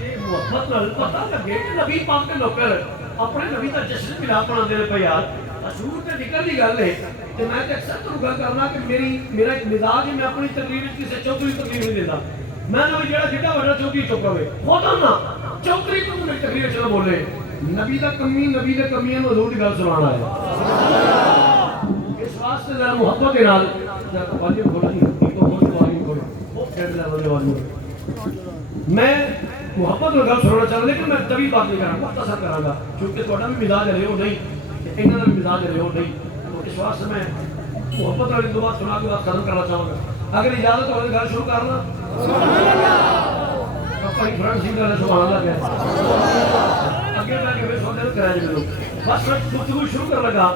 یہ محبت نال پتہ لگے کہ نبی پاک کے نوکر اپنے نبی کا جشن ملاد مناتے ہیں پہ یار حضور تے نکل دی گل ہے کہ میں تے اکثر تو گل کرنا کہ میرا ایک مزاج ہے میں اپنی تقریر وچ کسے چوکری تقریر نہیں دیتا میں نہ جڑا جڈا بڑا چوکری چوکا ہوے خدا نہ چوکری تو میری تقریر چلا بولے نبی دا کمی نبی دے کمیاں نوں حضور دی گل سنانا ہے اس واسطے ذرا محبت دے نال واجب کھولی تو کھول والی کھول وہ ڈیڑھ لیول والی میں محبت میں گل سننا چاہتا لیکن میں طویل بات نہیں کروں مختصر کراں گا کیونکہ تہاڈا بھی مزاج ہے وہ نہیں انہاں دا بھی مزاج ہے وہ نہیں تو اس واسطے میں محبت والی دو بات سنا کے بات ختم کرنا چاہوں گا اگر اجازت ہو تو گل شروع کرنا سبحان اللہ اپنی فرنٹ سنگ کا سبحان اللہ کہہ اگے میں کہ سوچ کرایا جی لوگ بس گفتگو شروع کر لگا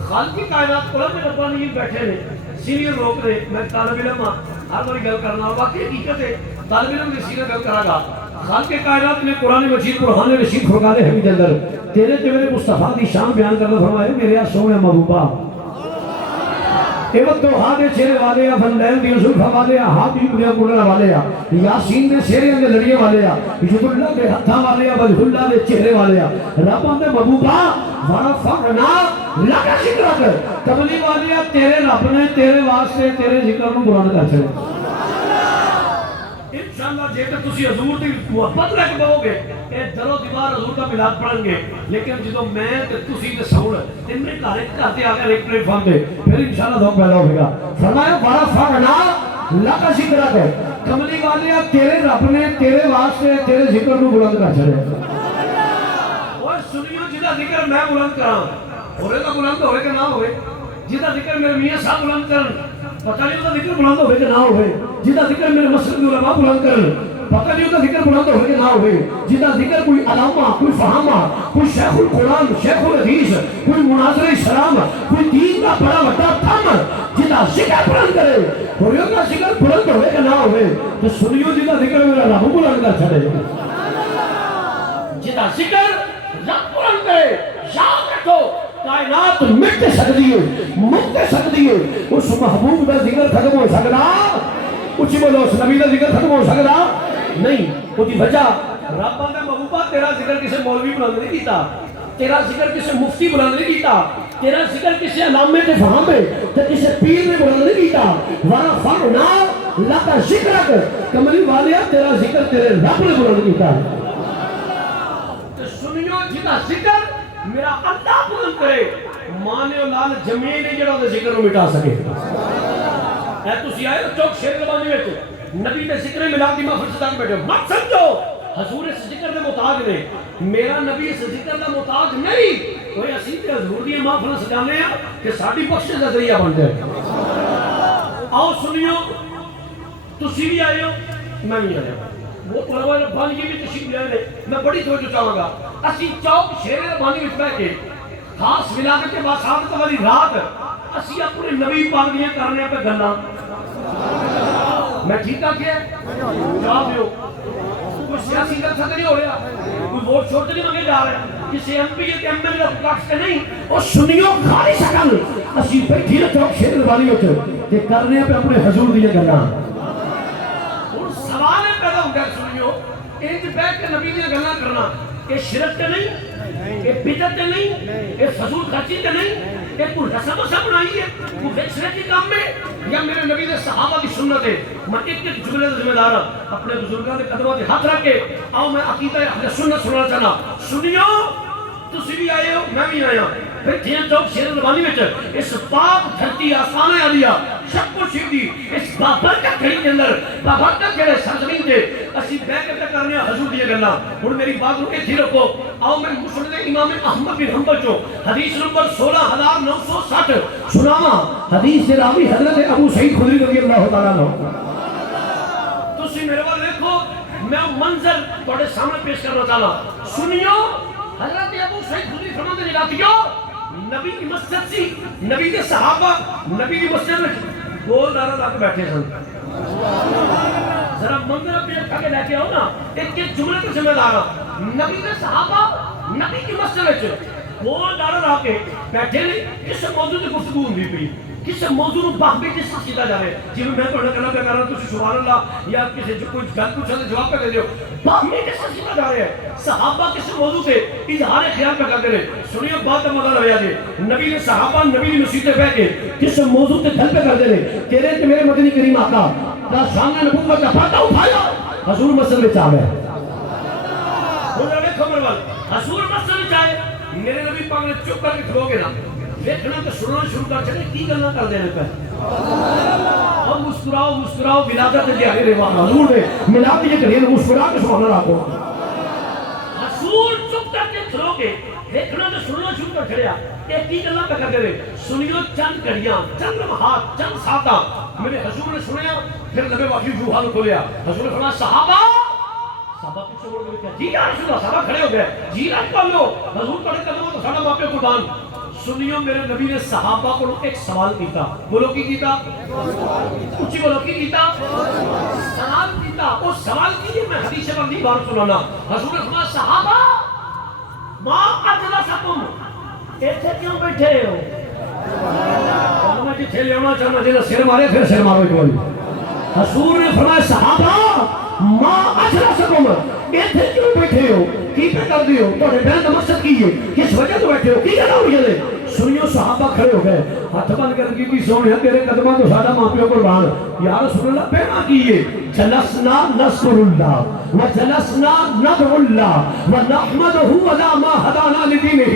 خالقی کائنات قلم میں ربانی بیٹھے نے سینئر لوگ نے میں طالب علم ہر باری گل کرنا واقعی حقیقت ہے طالب علم نے سینئر گل کرا گا خالق کائنات نے قرآن مجید قرآن رشید فرقان حمید اندر تیرے تے میرے مصطفیٰ دی شان بیان کرنا فرمایا میرے سونے محبوبہ اے وقت ہاتھ چہرے والے یا فندین دی زلفہ والے یا ہاتھ دیا گڑنا والے یا یاسین دے چہرے اندر لڑیے والے یا یوسف اللہ دے ہتھا والے یا وجہ اللہ دے چہرے والے یا رب اندر محبوبہ ورفعنا لک ذکرک کملی والے یا تیرے رب نے تیرے واسطے تیرے ذکر نو بلند کر چھڑے انشاءاللہ جے کہ تسی حضور دی محبت رکھ پاؤ گے اے درو دیوار حضور کا ملاد پڑھیں گے لیکن جدو میں تے تسی تے سون ان میں گھر کرتے آ گئے ایک پلیٹ فارم پہ پھر انشاءاللہ دھوک پیدا ہوگا فرمایا ورفعنا لک ذکرک کملی والے تیرے رب نے تیرے واسطے تیرے ذکر نو بلند کر چھڑے اور سنیو جدا ذکر میں بلند کراں ہوے تو بلند ہوے کہ نہ ہوے جدا ذکر میرے میاں صاحب بلند کرن پتہ نہیں ہوتا ذکر بلند ہوئے کہ نہ ہوئے جدا ذکر میرے مسجد علماء بلند کرن پتہ نہیں ہوتا ذکر بلند ہوئے کہ نہ ہوئے جدا ذکر کوئی علامہ کوئی فہامہ کوئی شیخ القرآن شیخ الحدیث کوئی مناظر اسلام کوئی دین کا بڑا وڈا تھم جدا ذکر بلند کرے ہوئے کا ذکر بلند ہوئے کہ نہ ہوئے تو سنیو جدا ذکر میرا رب بلند کر چھڑے جدا ذکر رب بلند کرے یاد رکھو کائنات مٹ سکتی ہے سکتی ہے اس محبوب کا ذکر ختم ہو سکتا اچھی بولو اس نبی کا ذکر ختم ہو سکتا نہیں وہ دی وجہ رب آدھا محبوبہ تیرا ذکر کسی مولوی بلند نہیں کیتا تیرا ذکر کسی مفتی بلند نہیں کیتا تیرا ذکر کسی علامے تے فہامے تے کسی پیر نے بلند نہیں کیتا ورفعنا لک ذکرک کملی والیا تیرا ذکر تیرے رب نے بلند کیتا سنیو جدا ذکر میرا اللہ بلند کرے مانے و لال جمین ہے جڑا دے ذکر نو مٹا سکے اے تسی آئے چوک شیر لبانی وچ نبی نے ذکر ملاد دی محفل صدا کے بیٹھے مت سمجھو حضور اس ذکر دے محتاج نے میرا نبی اس ذکر دا محتاج نہیں کوئی اسی تے حضور دی محفل سجانے ہیں کہ ساڈی بخشش دا ذریعہ بن جائے آؤ سنیو تسی بھی آئے ہو میں بھی آیا وہ علماء ربانی کی بھی تشریف لے آئے میں بڑی توجہ چاہوں گا اسی چوک شیر ربانی وچ بیٹھ کے خاص ولادت کے بعد والی رات اسی اپنے نبی پاک دیاں کرنے پہ گلاں میں ٹھیک آ کیا جواب دیو کوئی سیاسی گل نہیں ہو رہا کوئی ووٹ چھوڑ نہیں منگے جا رہا کسی ایم پی یا ایم ایل اے کلاس کے نہیں اور سنیو خالی شکل اسی بیٹھی نہ چوک شیر ربانی وچ تے کرنے پہ اپنے حضور دیاں گلاں سوال پیدا ہو گیا سنیو ایک بیٹھ کے نبی دی گلاں کرنا یہ شرک تے نہیں یہ بدعت تے نہیں یہ فضول خرچی تے نہیں یہ کوئی رسم وسم بنائی ہے کوئی ویسے کی کام میں یا میرے نبی دے صحابہ کی سنت ہے میں ایک ایک جملے کا ذمہ دار اپنے بزرگاں دے قدموں تے ہاتھ رکھ کے آؤ میں عقیدہ اہل سنت سنانا چاہنا سنیو تسی بھی آئے ہو میں بھی آیا پھر جیاں چوک شیر ربانی وچ اس پاک دھرتی آسان عالیہ شک و شیدی اس بابرکت گھڑی کے اندر بابرکت گھڑے سرزمین دے اسی بیٹھ کے کرنے حضور دیے گلا ہن میری بات روکے تھی رکھو آؤ میں مسند امام احمد بن حنبل جو حدیث نمبر 16960 سناواں حدیث سے راوی حضرت ابو سعید خدری رضی اللہ تعالیٰ عنہ تسی میرے وال دیکھو میں منظر تھوڑے سامنے پیش کرنا چاہنا سنیو حضرت ابو سعید خدری فرماتے ہیں راتیو نبی کی مسجد سی نبی کے صحابہ نبی کی مسجد میں گول دارہ لا کے بیٹھے سن ذرا منظر اپنے اٹھا کے لے کے آؤ نا ایک ایک جملے کے ذمہ دارہ نبی کے صحابہ نبی کی مسجد میں گول دارہ لا کے بیٹھے نہیں کس سے موضوع کی گفتگو ہوندی پئی کس موضوع کو باہمی ڈسکس کیا جا رہا ہے جی میں تھوڑا کہنا پہ کر رہا ہوں سبحان اللہ یا کسی جو کوئی گل پوچھا تو جواب پہ دے دیو باہمی ڈسکس کیا جا رہا ہے صحابہ کس موضوع سے اظہار خیال پہ کرتے رہے سنیے بات کا مزہ لگا جی نبی نے صحابہ نبی نے مسیح پہ کے کس موضوع سے گل پہ کرتے رہے تیرے تے میرے مدنی کریم آقا دا سامنے نبوت کا پردہ اٹھایا حضور مسجد میں آ گئے خبر وال حضور مسجد میں آئے میرے نبی پاک نے چپ کر کے کھلو گے نا دیکھنا تو سننا شروع کر چلے کی کرنا کر دینے پہ اور مسکراؤ مسکراؤ ولادت دے آگے رہا حضور نے ملاد یہ کریے مسکرا کے سبحان اللہ کو حضور چپ کر کے کھلو گے دیکھنا تو سننا شروع کر چلیا ایک کی کرنا پہ کر دے سنیو چند کڑیاں چند لمحات چند ساتاں میرے حضور نے سنیا پھر لبے واقعی جو حال کھولیا حضور نے فرمایا صحابہ صحابہ پیچھے بول کے کہا جی یا رسول اللہ صحابہ کھڑے ہو گئے جی رات پڑھ لو حضور پڑھے قدموں تو ساڑھا باپے قربان سنیو میرے نبی نے صحابہ کو ایک سوال کیتا بولو کی کیتا اچھی بولو کی کیتا سوال کیتا وہ سوال کیجئے میں حدیث بندی بار سنانا حضور نے فرمایا صحابہ ما اجلسکم ایسے کیوں بیٹھے ہو میں جتھے لے ہونا چاہنا جنہا سر مارے پھر سر مارو ایک والی حضور نے فرمایا صحابہ ما اجلسکم ایسے کیوں بیٹھے ہو کی پہ کر دیو تو بہن کا مقصد کی ہے کس وجہ تو بیٹھے ہو کی کہنا ہوئی ہے سنیو صحابہ کھڑے ہو گئے ہاتھ بند کر کی بھی سونے تیرے قدمہ تو سادہ ماں پیوں قربان یا رسول اللہ پہنا کیے جلسنا نذکر اللہ وجلسنا ندعو اللہ ونحمدہ ولا ما ہدانا لدینہ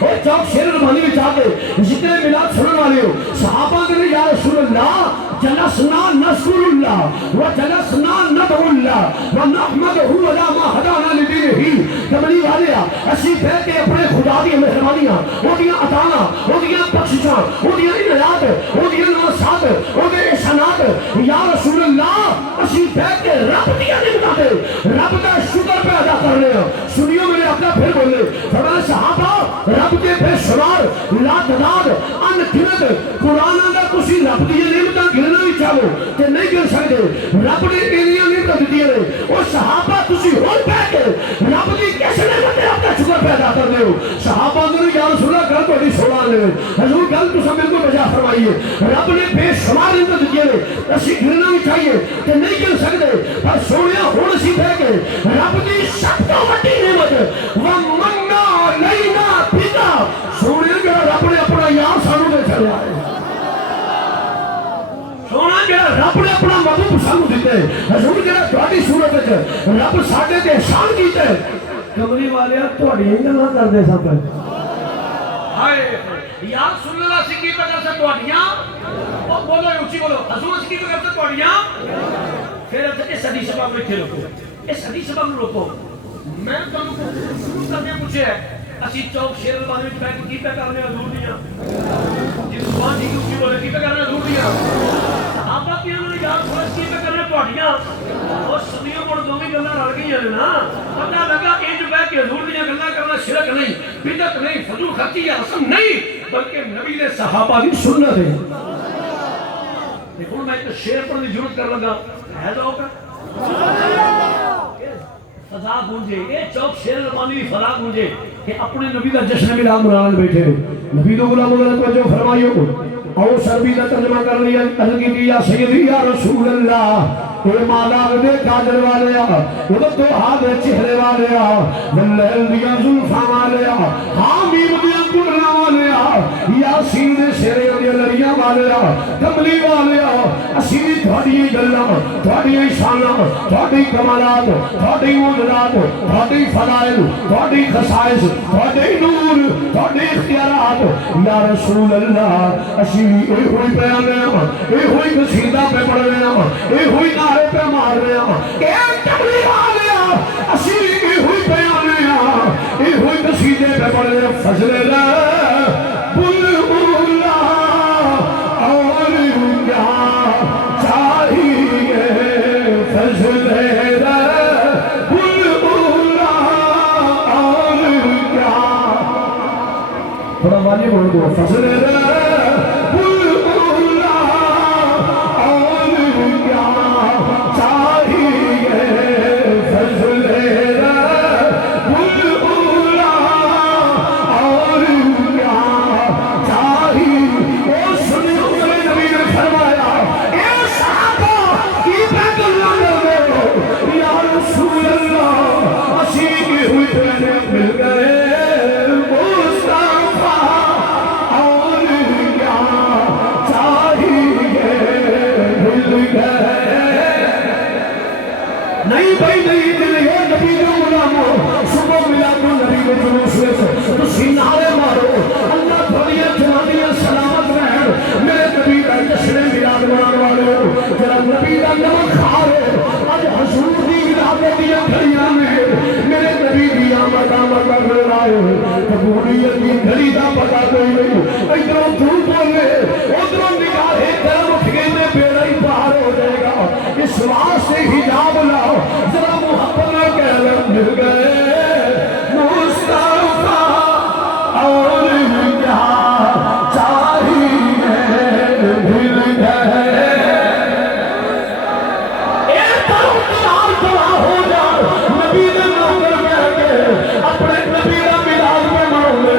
اور چوک شیر ربانی میں چاہتے جتنے ملاد سنن والے ہو صحابہ کہتے یا رسول اللہ جلسنا نذکر اللہ وجلسنا ندعو اللہ ونحمدہ ولا ما ہدانا لدینہ کملی والے اسی پہ کے اپنے خدا دی مہربانیاں وہ دیاں عطانا وہ دیاں بخششاں وہ دیاں عنایات وہ دیاں نواسات وہ دیاں احسانات یا رسول اللہ اسی بیٹھ کے رب دیاں نعمتاں دے رب کا شکر پہ ادا کر رہے ہیں سنیو میرے اپنا پھر بولے فرمایا صحابہ رب کے بے شمار لا تعداد ان گنت قرآن دا کسی رب دی نعمتاں گننا بھی چاہو کہ نہیں گر سکتے رب نے انیاں نعمتاں دیتی ہیں اور صحابہ تسی ہون بیٹھ کے رب دی کیسے نعمت آپ کا شکر پہ ادا کر رہے ہو صحابہ نے یا رسول اللہ گل کو سوڑا لے حضور گل تو سب کو بجا فرمائیے رب نے بے شمار نعمت دیتی ہے اسی گرنا بھی چاہیے کہ نہیں گر سکتے پر سونیا ہون اسی پہ کے رب دی سب تو وڈی نعمت ومنا لینا پتا سونیا کہ رب نے اپنا یار سانوں دے چلے آئے سونا جڑا رب نے اپنا محبوب سانوں دیتے حضور جڑا تہاڈی صورت وچ رب ساڈے تے احسان کیتا ہے کملی والے تہاڈیاں گلاں کردے سب ہائے یا رسول اللہ سے کی پکڑ سے تہاڈیاں او بولو اونچی بولو حضور سے کی پکڑ سے تہاڈیاں پھر اس حدیث پاک میں روکو اس حدیث پاک میں روکو میں تانوں کو شروع کرنے پوچھے ہے اسی چوک شیر البانی میں بیٹھ کے کی پہ کرنے حضور دیاں جس زبان کی اونچی بولے کی پہ کرنے حضور دیاں صحابہ کی انہوں نے یاد تھوڑا کی پہ کرنے تہاڈیاں اور سنیوں مڑ دوویں گلاں رل گئیاں نے نا پتہ لگا انج بیٹھ کے حضور دیاں گلاں کرنا شرک نہیں بدعت نہیں فضول خرچی یا رسم نہیں بلکہ نبی نے صحابہ کی سنت ہے دیکھو میں ایک شعر پڑھنے کی ضرورت کر لگا ہے تو ہوگا فضا گونجے یہ چوک شیر ربانی فضا گونجے کہ اپنے نبی کا جشن میلاد منانے بیٹھے نبی تو غلام اللہ کو جو فرمائیو او سربی کا ترجمہ کر لیا عرض کی یا سیدی یا رسول اللہ اے مالا دے کاجر والے وہ تو ہاتھ چہرے والے واللیل دیا زلفاں والے حامیم دیا کنڈنا والے یاسین دے سرے دیا لڑیاں والے کملی والے اسی تھوڑی گلاں تھوڑی شاناں تھوڑی کمالات تھوڑی معجزات تھوڑی فضائل تھوڑی خصائص تھوڑی نور تھوڑی اختیارات یا رسول اللہ اسی اے ہوئی بیان اے ہوئی قصیدہ پہ پڑھ رہے ہیں اے ہوئی نعرے پہ مار رہے ہیں اے کملی والے اسی اے ہوئی بیان اے ہوئی قصیدے پہ پڑھ رہے ہیں فضل رب اللہ اور کیا چاہیے فضل رب اللہ اور کیا تھوڑا والی بول دو فضل رب سنیو نہیں بھائی نہیں دل یہ نبی جو غلامو صبح ملا تو نبی کے جلوس میں تو سینارے مارو اللہ تھوڑیاں جوانیاں سلامت رہن میرے نبی کا جشن میلاد منانے والے ہو ذرا نبی کا نمک کھا رہے آج حضور دی ولادت دیا گھڑیاں میں میرے نبی دی آمد کرنے والے قبولیت کی گھڑی دا پتا کوئی نہیں ادھروں دھوپ بولے ادھروں نگاہیں کرم اٹھ گئے میں بیڑا ہی باہر ہو جائے گا اس واسطے حجاب لاؤ ذرا محبت میں کہہ لیں مل گئے مصطفیٰ اور کیا چاہیے مل گئے ایک طرح کھڑا ہو جاؤ نبی نے نوکر کہہ کے اپنے نبی کا میلاد میں مناؤ لے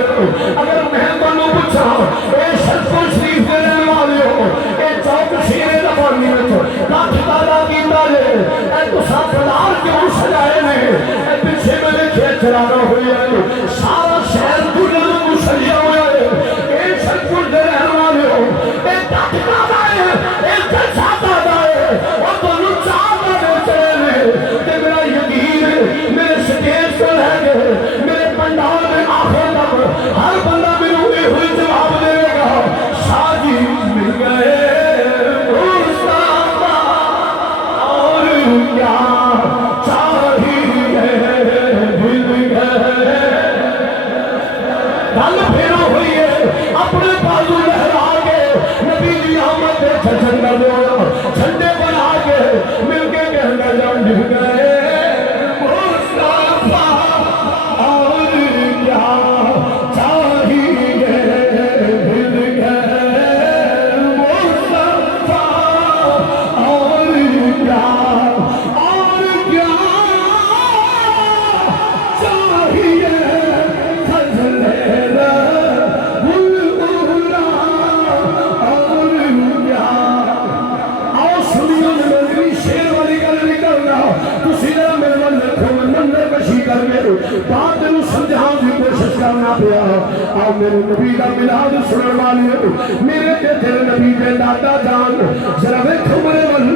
اگر میں تمہیں پوچھا اے شرف شریف کے رہنے والے ہو اے چوک شیرے کا پانی میں کاٹ تالا کی تالے اے تو ساتھدار کیوں سجائے نے اے پیچھے میں نے کھیت چلانا ہوئی ہے سارا شہر دنیا میں مسلیہ ہویا ہے اے شرف کے رہنے والے ہو اے کاٹ تالا ہے اے جلسہ تالا ہے اور تو نچار میں چلے نے کہ میرا یقین ہے میرے سٹیج پر ہے کہ میرے پنڈال میں آخر تک ہر بندہ میں ہوئی ہوئی جواب دے گا شادی مل گئے مصطفیٰ اور کیا چاہیے مل گئے گل پھیرا ہوئی ہے اپنے بازو لہرا کے نبی دی آمد دے جھنڈ دو جھنڈے بنا کے مل کے کہنا جان مل گئے بات نو سمجھاؤں کی کوشش کرنا پیا آؤ میرے نبی کا میلاد سنن والے میرے تے تیرے نبی دے دادا جان ذرا ویکھو میرے ول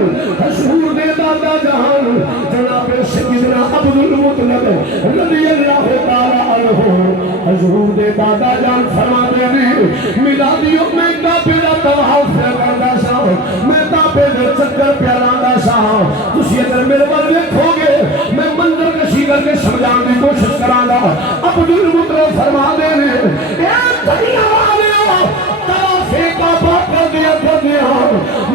حضور دے دادا جان جناب سیدنا عبد المطلب رضی اللہ تعالی عنہ حضور دے دادا جان فرماتے ہیں میلادیوں میں کعبے دا طواف کردا سا میں کعبے دے چکر پیا لاندا سا تسی اگر میرے ول ویکھو گے میں منظر کشی کر کے سمجھانے کی کوشش کرانا عبد المطلب فرما دے اے دنیا والے طرفے کا بات کر دیا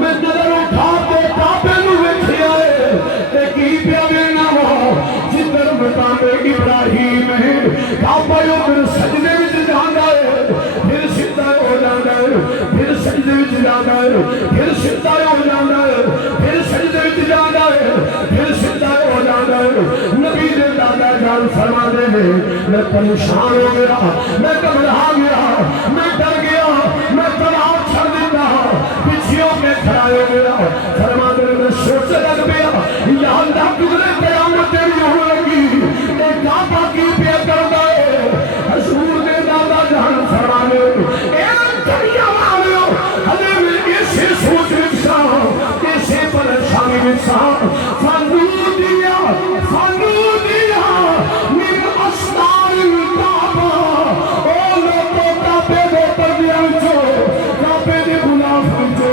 میں نظر اٹھا کے کعبے نو ویکھیا ہے تے کی پیا وینا وا جدھر مقام ابراہیم ہے کعبہ پھر سجدے وچ جاندا ہے پھر سجدہ ہو جاندا ہے پھر سجدے وچ جاندا ہے پھر سجدہ ہو جاندا ہے پھر سجدے وچ جاندا ہے پھر سجدہ ہو جاندا ہے نبی دے دادا جان فرما دے میں پریشان ہو گیا میں گھبرا گیا میں ڈر گیا میں تناؤ چھڑ دیتا پیچھےوں میں کھڑا ہو گیا فرما دے میں سوچنے لگ گیا یا اللہ کدھرے قیامت تیری ہو لگی اے کعبہ کی پیا کردا ہے حضور دے دادا جان فرما دے اے دنیا والو ہلے میں اسے سوچ رکھا اسے پریشانی رکھا فانو دیا من اسنار الکعبہ او لوگوں کعبے دے پردیاں چو کعبے دے غلاف چو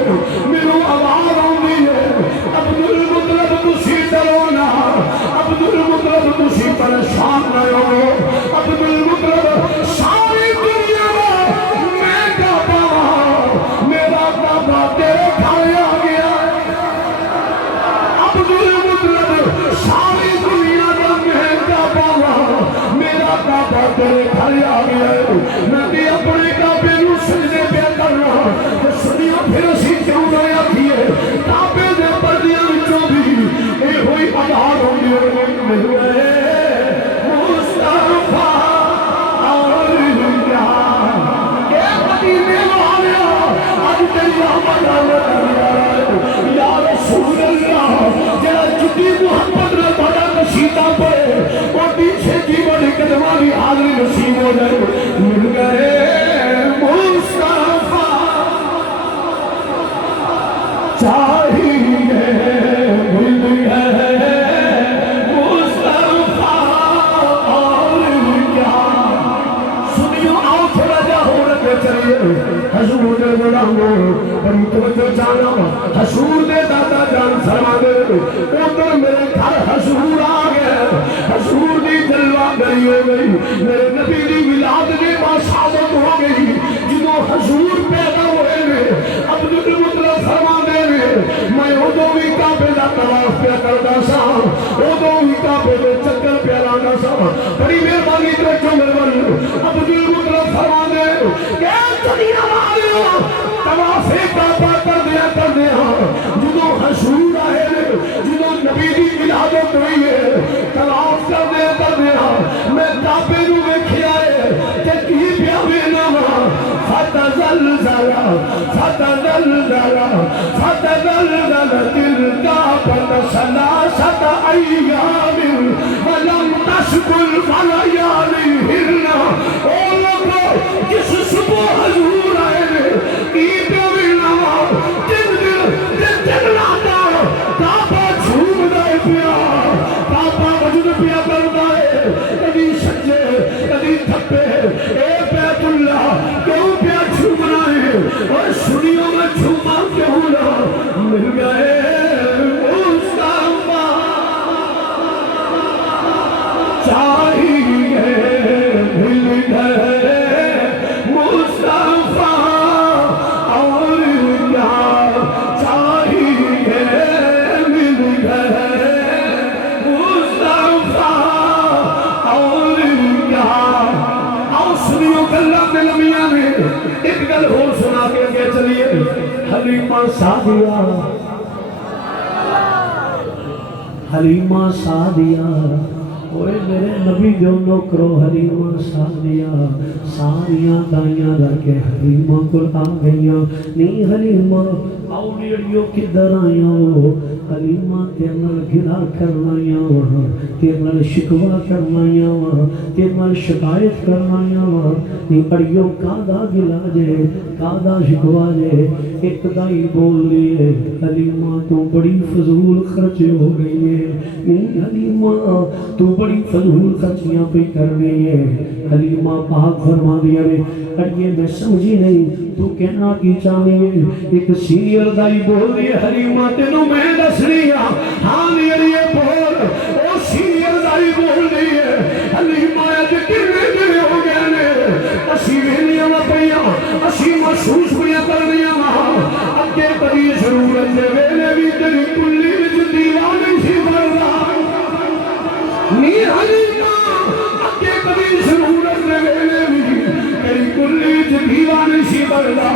میرو آواز آندی ہے عبد المطلب تسی ڈرونا عبد المطلب تسی پریشان نہ ہو عبد المطلب ساری دنیا میں کعبہ میرا کعبہ تیرے گھر آ گیا عبد المطلب ساری دنیا کا مہنگا پاوا میرا کعبہ تیرے گھر آ گیا میں بھی اپنے کعبے نو سجدے پہ کرنا تو سنیا پھر اسی کیوں نہ آکھیے کعبے دے پردیاں وچوں بھی اے ہوئی آواز ہوندی ہے مصطفیٰ اور کیا اے مدینے والے اج تیری آمد یا رسول اللہ جڑا جدی محمد نے بڑا قصیدہ پڑھے اور پیچھے کی بڑی قدمانی حاضری نصیب ہو جائے مل گئے مصطفیٰ چاہیے مل گئے حضور دے غلامو بڑی توجہ جانا حضور دے دادا جان فرما دے ادھر میرے گھر حضور آ گیا حضور دی جلوہ گری ہو گئی میرے نبی دی ولاد دی باشادت ہو گئی جدو حضور پیدا ہوئے عبدالمطلب فرما دے میں ادو بھی کعبے دا طواف پہ کردا سا ادو بھی کعبے دے چکر پہ لانا سا بڑی مہربانی توجہ میرے عبدالمطلب فرما دے کہ دنیا والے طواف کعبہ کر دیا جدو حضور آئے جدو نبی دی ولادت ہوئی ہے طواف کر دیا میں کعبے نو ویکھیا ہے کہ کی پیا وینا فتزلزل الكعبة 3 أيام ولم تسكن فلياليهن او لوگو جس صبح حضور آئے عید وینا دن راتا کعبہ جھومدا پیا کعبہ وجود پیا کردا ہے کبھی سجے کبھی تھپے اے بیت اللہ کیوں پیا جھومنا ہے اور سنیوں میں جھوما کیوں نہ مل گئے مصطفیٰ چاہیے مل گئے مصطفیٰ اور کیا چاہیے مل گئے مصطفیٰ اور کیا آؤ سنیوں گلہ دل میاں نے ایک گل ہو سنا کے آگے چلیے حلیمہ سعدیہ حلیمہ سعدیہ اوے میرے نبی جو نوکرو حلیمہ سعدیہ ساریاں دائیاں در کے حلیمہ کو آ گئیاں نہیں حلیمہ آؤ نیڑیوں کی در آئیاں ہو حلیمہ تیرنال گھرا کرنائیاں وہاں تیرنال شکوہ کرنائیاں وہاں تیرنال شکایت کرنائیاں وہاں نہیں اڑیوں کادا گلا جے کادا شکوہ جے ایک دائی بول لیے حلیمہ تو بڑی فضول خرچ ہو گئی ہے نہیں حلیمہ تو بڑی فضول خرچیاں پہ کر رہی ہے حلیمہ پاک فرما دیا نے اڑیے میں سمجھی نہیں تو کہنا کی چاہنے ایک سینئر دائی بول رہی ہے حلیمہ تینوں میں دس رہا ہاں نیریے بول او سینئر دائی بول رہی ہے حلیمہ اج کنے دن ہو گئے نے اسی ویلیاں پئیاں اسی محسوس پئیاں کرنیاں اگے کبھی ضرورت دے ویلے بھی تیری کلی وچ دیوان نہیں سی بھردا نی حلیمہ اگے کبھی ضرورت دے ویلے بھی تیری کلی وچ دیوان نہیں سی بھردا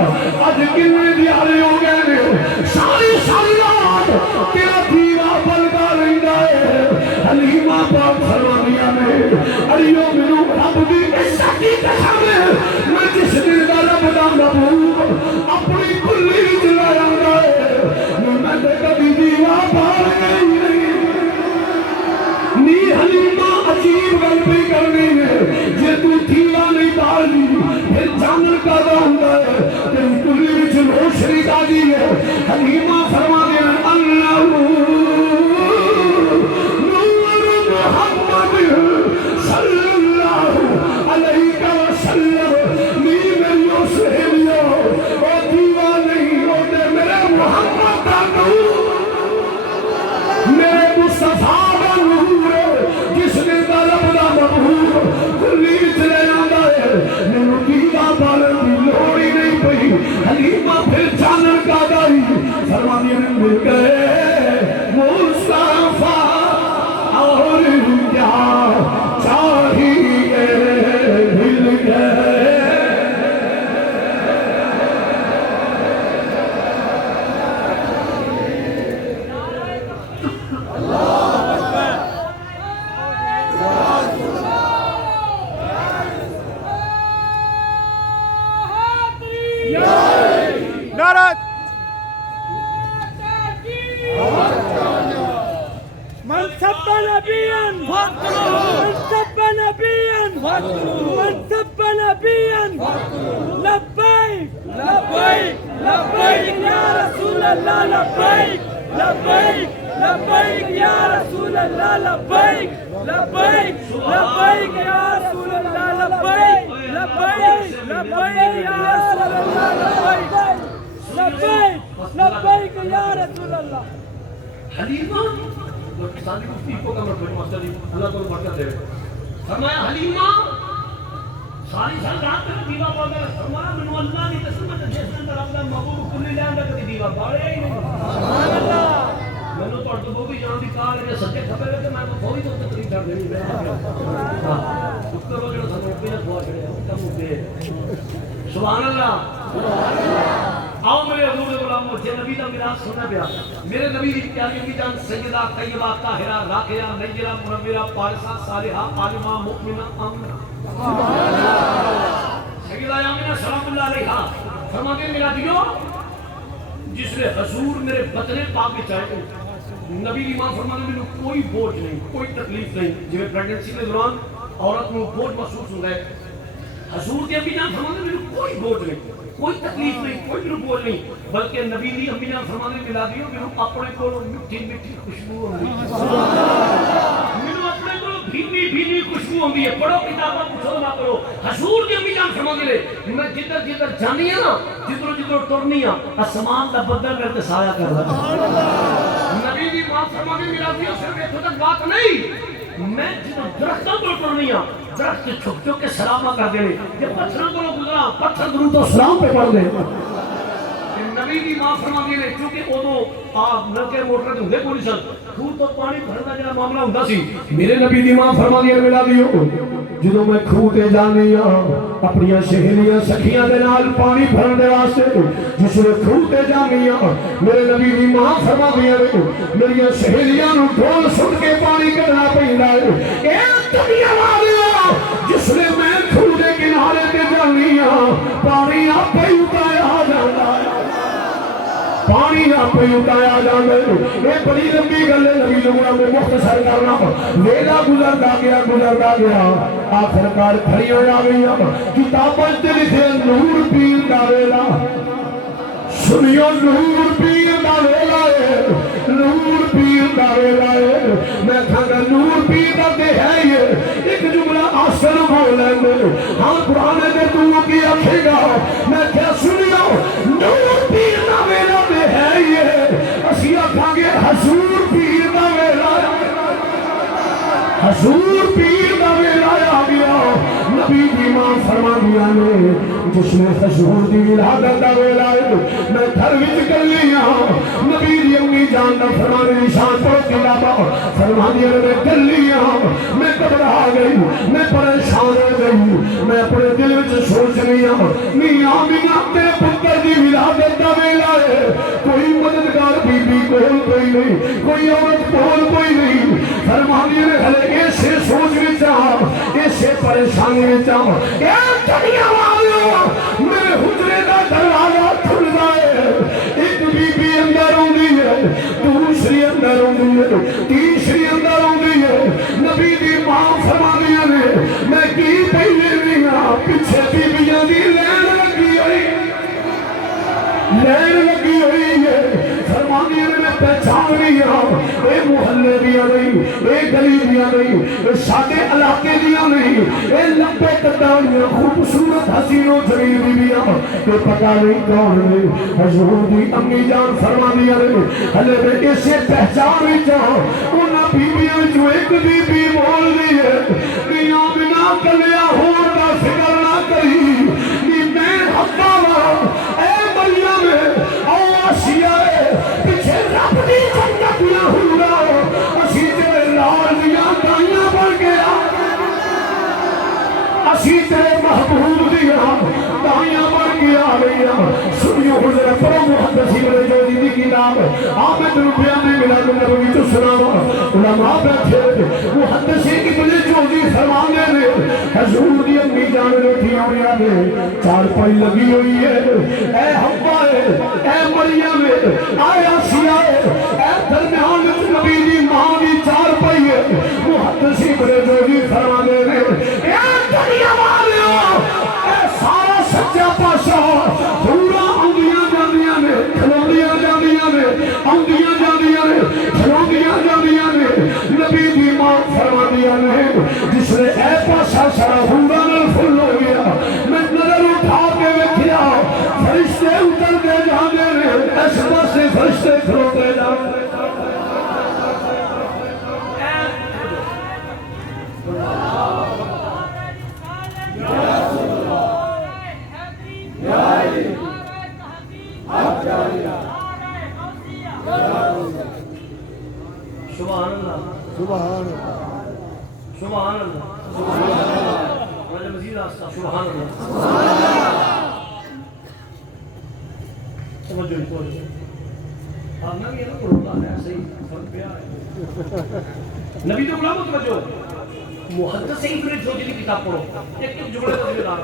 اج کنے دیارے ہو گئے نے ساری رات تیرا دیوا بلدا رہندا ہے حلیمہ پاک فرمایا نے اڑیو مینوں رب دی عزت دی قسم میں جس دن دا رب دا محبوب اپنی کلی وچ لے آندا ہے میں تے کبھی دیوا پال نہیں نی حلیمہ عجیب گل بھی کرنی ہے جے تو دیوا نہیں پالنی پھر جانن کا ہوندا ہے تیری کلی وچ روشنی آدی ہے حلیمہ فرما دے اللہ صلی اللہ علیہ وسلم نی میری سہیلیو او دیوا نہیں او دے میرے محمد کا نور میرے مصطفیٰ کا نور جس نے طلب دا محبوب کلی چلے آندا ہے مینوں دیوا بالن دی لوڑ ہی نہیں پئی حلیمہ پھر جانن کا دائی فرمانے مل گئے مصطفیٰ اور کیا چاہیے مل گئے من سب نبيا من سب نبيا من سب نبيا لبيك لبيك لبيك يا رسول الله لبيك لبيك لبيك يا رسول الله لبيك لبيك لبيك يا رسول الله لبيك لبيك لبیک یا رسول اللہ. حلیمہ پاکستانی مفتی کو کمر پہ ماسٹر جی اللہ تعالی برکت دے. فرمایا حلیمہ ساری سال رات تک دیوا پڑھ گئے. فرمایا منو اللہ نے قسم ہے جس نے اندر اپنا محبوب کلی لے آندا کبھی دیوا پڑھے ہی نہیں. سبحان اللہ. میں تو تو وہ بھی جان دی کار ہے سچے کھپے ہوئے کہ میں تو تھوڑی تو تکلیف کر دینی ہے. ہاں ڈاکٹر وہ جو سمجھ پہ دعا کرے کم دے. سبحان اللہ. آؤ میرے حضور غلام مجھے نبی دا میراث سننا پیا. میرے نبی کی پیاری امی جان سیدہ طیبہ طاہرہ راقیہ نیرہ منورہ پارسہ صالحہ عالمہ مؤمنہ آمنہ. سیدہ آمنہ سلام اللہ علیہا فرماتے ہیں میرا دیو جس نے حضور میرے بطنے پاک کے چاہے نبی کی ماں فرماتے ہیں میرے کوئی بوجھ نہیں کوئی تکلیف نہیں. جو پریگننسی کے دوران عورت میں بوجھ محسوس ہو گئے حضور کی امی جان فرماتے ہیں میرے کوئی بوجھ نہیں کوئی تکلیف نہیں کوئی بوجھ نہیں بلکہ نبی دی امی جان فرماتے ہیں ملا دیو میرے اپنے کو میٹھی میٹھی خوشبو ہوندی ہے. میرے اپنے کو بھینی بھینی خوشبو ہوندی ہے. پڑھو کتاباں پوچھو نہ کرو. حضور دی امی جان فرماتے ہیں میں جدھر جدھر جانی ہے نا جدھر جدھر ٹرنی ہاں آسمان دا بدل میرے تے سایہ کردا. نبی دی ماں فرماتے ہیں ملا دیو صرف اتنے تک بات نہیں میں جدھر درختوں پر ٹرنی ہاں درخت چھپ چھپ کے سلامہ کر دے کہ پتھروں کو گزرا پتھر درود و سلام پہ پڑھ دے. نبی دی ماں فرماتی ہے کیونکہ ادو نلکے موٹر کے ہوندے کوئی سن خود تو پانی بھرنا جڑا معاملہ ہوندا سی. میرے نبی دی ماں فرماتی ہے ملا دیو جدوں میں کھو تے جانی ہاں اپنی سہیلیاں سکھیاں دے نال پانی بھرن دے واسطے جس نے کھو تے جانی ہاں میرے نبی دی ماں فرماتی ہے میری سہیلیاں نو ڈھول سن کے پانی کڈنا پیندا ہے. اے دنیا والیو جس نے میں کھو دے کنارے تے جانی ہاں پانی آپے ہی اتاریا جاندا ہے پانی آپ ہی اتایا جاندے. یہ بڑی لمبی گل ہے نبی لوگوں میں مختصر کرنا. ویلا گزرتا گیا آخرکار کھڑی ہو گئی کتاباں تے لکھے نور پیر دا ویلا. سنیو نور پیر دا ویلا ہے نور پیر دا ویلا ہے. میں کہاں نور پیر دا تے ہے یہ ایک جملہ آسن بول لیں ہاں قرآن دے تو کی آکھے گا. میں کیا سنیو نور پیر دا ویلا ہے یہ اسی آکھاں گے حضور پیر دا ویلا حضور پیر دا ویلا آ گیا. نبی کی ماں فرما دیا نے جس نے حضور دی ولادت دا ویلا ہے میں گھر وچ گلی ہاں نبی دی امی جان دا فرمانے نشان پڑھ کے بابا فرما دیا میں گلی ہاں میں گھبرا گئی میں پریشان ہو گئی. میں اپنے دل وچ سوچ رہی ہوں میاں آمینہ تیرے پتر دی ولادت دا ویلا ہے کوئی مددگار بی بی کول کوئی نہیں کوئی عورت کول کوئی نہیں. فرما دیا ہلے ایسے سوچ وچ ایسے پریشانی وچ اے دنیا والیو میرے حجرے دا دروازہ کھلدا ہے. ایک بی بی اندر آندی ہے دوسری اندر آندی ہے تیسری اندر آندی ہے. نبی دی ماں فرماندیاں نے میں کی پہلے نہیں ہاں پیچھے بیبیاں دی لین لگی ہوئی ہے. فرماندیاں نے میں پہچان رہی ہاں اے محلے دیا نہیں اے گلی دیا نہیں اے ساڈے علاقے دیا نہیں اے لمبے قداں خوبصورت حسین و جمیل بیبیاں کہ پتہ نہیں کون نے. حضور دی امی جان فرماندیاں نے ہلے میں اسے پہچان وچ انہاں بیبیاں وچوں ایک بی بی بول دی ہے میاں بنا کلیا ہون دا فکر نہ کری نی میں حقا وا اے مریم او آسیہ پیچھے رب دی جنت دیا ہوندا اسی تیرے لال دیا دائیاں بن گیا اسی تیرے محبوب دیا دائیاں بن گیا رہیا. سنیو حضرت پڑھو محدثی بڑے جو دی کتاب آمد روپیہ میں ملا دن نبوی تو سناوا علماء بیٹھے محدثی کی بڑے جو دی فرمانے نے حضور دی امی جان روٹی آنیا نے چار پائی لگی ہوئی ہے اے حوا ہے اے مریم ہے اے آسیہ ہے اے درمیان نبی دی ماں دی چار پائی ہے. محدثی بڑے جو دی فرمانے نے اے دنیا والیو اے سارا سچا پاسا پورا آندیاں جاندیاں نے کھلوندیاں جاندیاں نے آندیاں جاندیاں نے کھلوندیاں جاندیاں نے. نبی دی ماں فرماندیاں نے جس نے اے پاسا سارا ہوندا نال فل ہو گیا میں سبحان اللہ مجھے مزید آستا سبحان اللہ توجہ آپ نہ بھی ہے نا قرآن ہے صحیح فرق پیا ہے نبی تو غلام توجہ محدث ابن جوزی کی کتاب پڑھو ایک جملے کا ذکر آ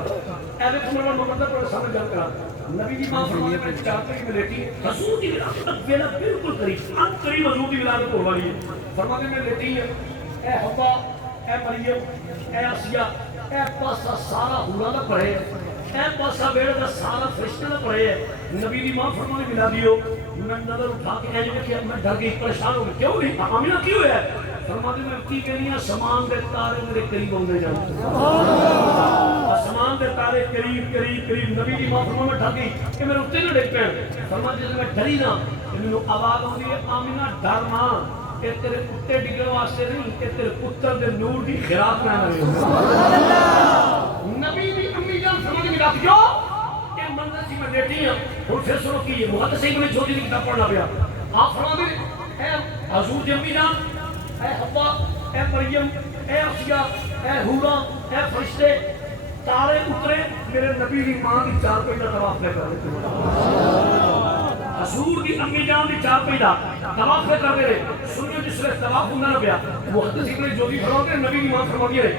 ایویں تمہارا مطلب پر سمجھ جان کرا نبی کی ماں فرماتے ہیں چاہتے ہیں میں لیٹی حضور کی ولادت ویلا بالکل قریب ان قریب حضور کی ولادت کو والی ہے فرماتے ہیں لیٹی ہے اے حوا اے مریم اے آسیہ اے پاسا سارا حورا دا پڑھے اے پاسا بیڑے دا سارا فرشتے دا پڑھے نبی کی ماں فرمانے ملا دیو میں نظر اٹھا کے ایجے کہ میں ڈر گئی پریشان ہو گئی کیوں نہیں آمینہ کیوں ہے فرماتے میں کی کہنی ہے سمان دے تارے میرے قریب ہوندے جاتے آسمان دے تارے قریب قریب قریب نبی کی ماں فرمانے میں ڈر گئی کہ میرے اتنے نہ ڈگ پہ فرماتے جیسے میں ڈری نہ کہ میں آواز ہوندی ہے آمینہ ڈر نہ کہ تیرے کتے ڈگے واسطے نہیں کہ تیرے پتر دے نور دی خیرات میں آنے نبی دی امی جان فرمانے میں ڈاک جو کہ منظر سی میں لیٹی ہوں اور پھر سنو کی یہ محدث ابن جوزی کی کتاب پڑھنا پیا آپ فرماتے ہیں اے حضور دی امی جان اے حوا اے مریم اے آسیہ اے حورا اے فرشتے تارے اترے میرے نبی کی ماں کی چار پہلا طواف لے کر حضور کی امی جان کی چار پہلا طواف لے کر دے سنیو جس سے طواف ہونا نہ پیا محدث ابن جوزی فرماتے ہیں نبی کی ماں فرماتی ہے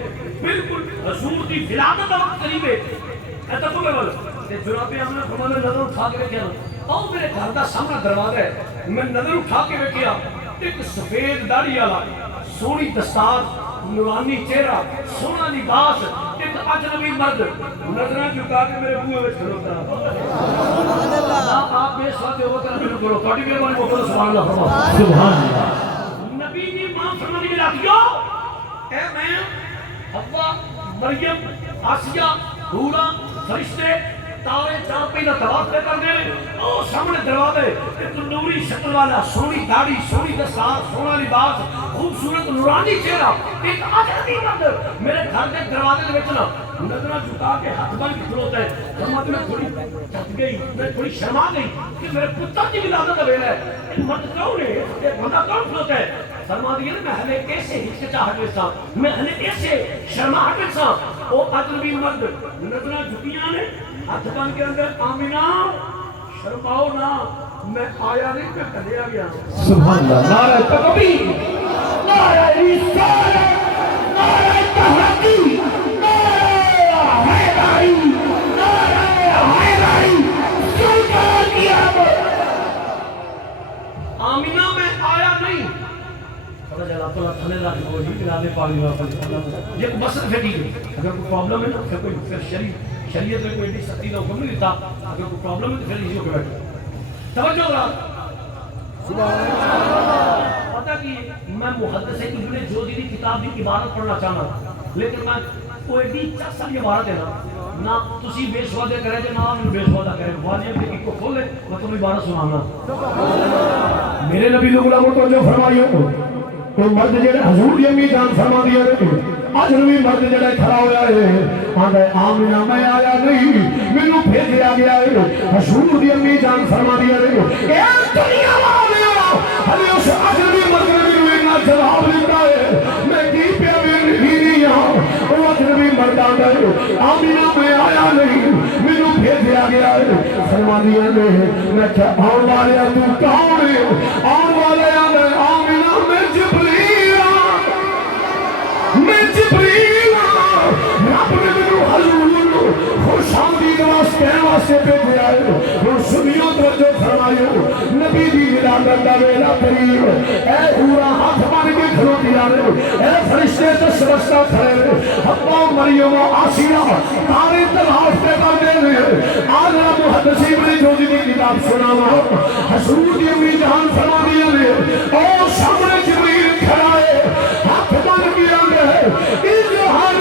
بالکل حضور کی ولادت وقت قریب ہے اے تکو میں بول جناب امام نے فرمایا نظر اٹھا کے دیکھا او میرے گھر کا سامنا دروازہ ہے میں نظر اٹھا کے دیکھا ایک سفید داڑھی والا سونی دستار نورانی چہرہ سونا لباس ایک اجنبی مرد نظریں جھکا کے میرے منہ میں کھڑوتا آپ بے سواد ہو کر میرے کو کاٹی کے بارے میں سبحان اللہ فرمایا سبحان اللہ نبی کی ماں فرمانے میں رکھیو اے میں حوا مریم آسیہ حورا فرشتے تارے چار پہلا طواف لے کر دے او سامنے دروازے ایک نوری شکل والا سونی داڑھی سونی دستار سونا لباس خوبصورت نورانی چہرہ ایک اجنبی مرد میرے گھر کے دروازے دے وچ نا نظریں جھکا کے ہاتھ بن کے کھلوتا ہے فرماتے میں تھوڑی چت گئی میں تھوڑی شرما گئی کہ میرے پتر کی ولادت کا ویلا ہے یہ مرد کون ہے یہ بندہ کون کھلوتا ہے فرما دیا میں ہلے ایسے ہچکچاہٹ میں سا میں ہلے ایسے شرماہٹ میں سا وہ اجنبی مرد نظریں جھکیاں نے ہاتھ بن کے اندر آمینہ شرماؤ نہ میں آیا نہیں میں کھلیا گیا سبحان اللہ نعرہ تکبیر نعرہ رسالت نعرہ تحقیق نعرہ حیدری نعرہ حیدری سلطان کی آمد آمینہ میں آیا نہیں خدا جلال تو اللہ تھنے داری ہو جی جناب پالی واپس یہ مسئلہ پھر ٹھیک ہے اگر کوئی پرابلم ہے نا پھر کوئی شریعت میں کوئی سختی کا حکم نہیں دیتا اگر کوئی پرابلم ہے تو پھر اسی کو بیٹھو توجہ رہا پتہ کہ میں محدث ابن جوزی کی کتاب کی عبارت پڑھنا چاہنا لیکن میں کوئی بھی چاہتا یہ عبارت ہے نا تسی بے سوادے کرے جے نہ بے سوادہ کرے واجب ہے کہ کو کھولے میں تمہیں عبارت سنانا میرے نبی لوگ کو توجہ فرمائیو کوئی مرد جڑے حضور دی امی جان فرما دیا اجنبی مرد جڑے کھڑا ہویا ہے آندا آمینہ میں آیا نہیں مینوں بھیجیا گیا ہے حضور دی امی جان فرما دیا اے دنیا والے ہلے اس اجنبی مرد نے مینوں جواب دیتا ہے میں کی پیا نہیں ہوں وہ اجنبی مرد آندا ہے آمینہ میں آیا نہیں مینوں بھیجیا گیا ہے فرما دیا نے میں کہ آن والے تو کون ہے آن والے آمینہ میں جبریل میں جبریل رب نے مینوں حضور خوش آمدید واسطے بھیجیا ہے اور سنیو توجہ فرمائیو نبی دی ولادت دا ویلا قریب اے حورا ہاتھ بن کے کھلوتی آئے اے فرشتے تسبستا کھڑے حوا مریم و آسیہ تارے طواف پہ کر دے آج محدث ابن جوزی کی کتاب سناوا حضور دی امی جان فرما دیا نے او سامنے جبریل کھڑا ہے ہاتھ بن کے آندے اظہار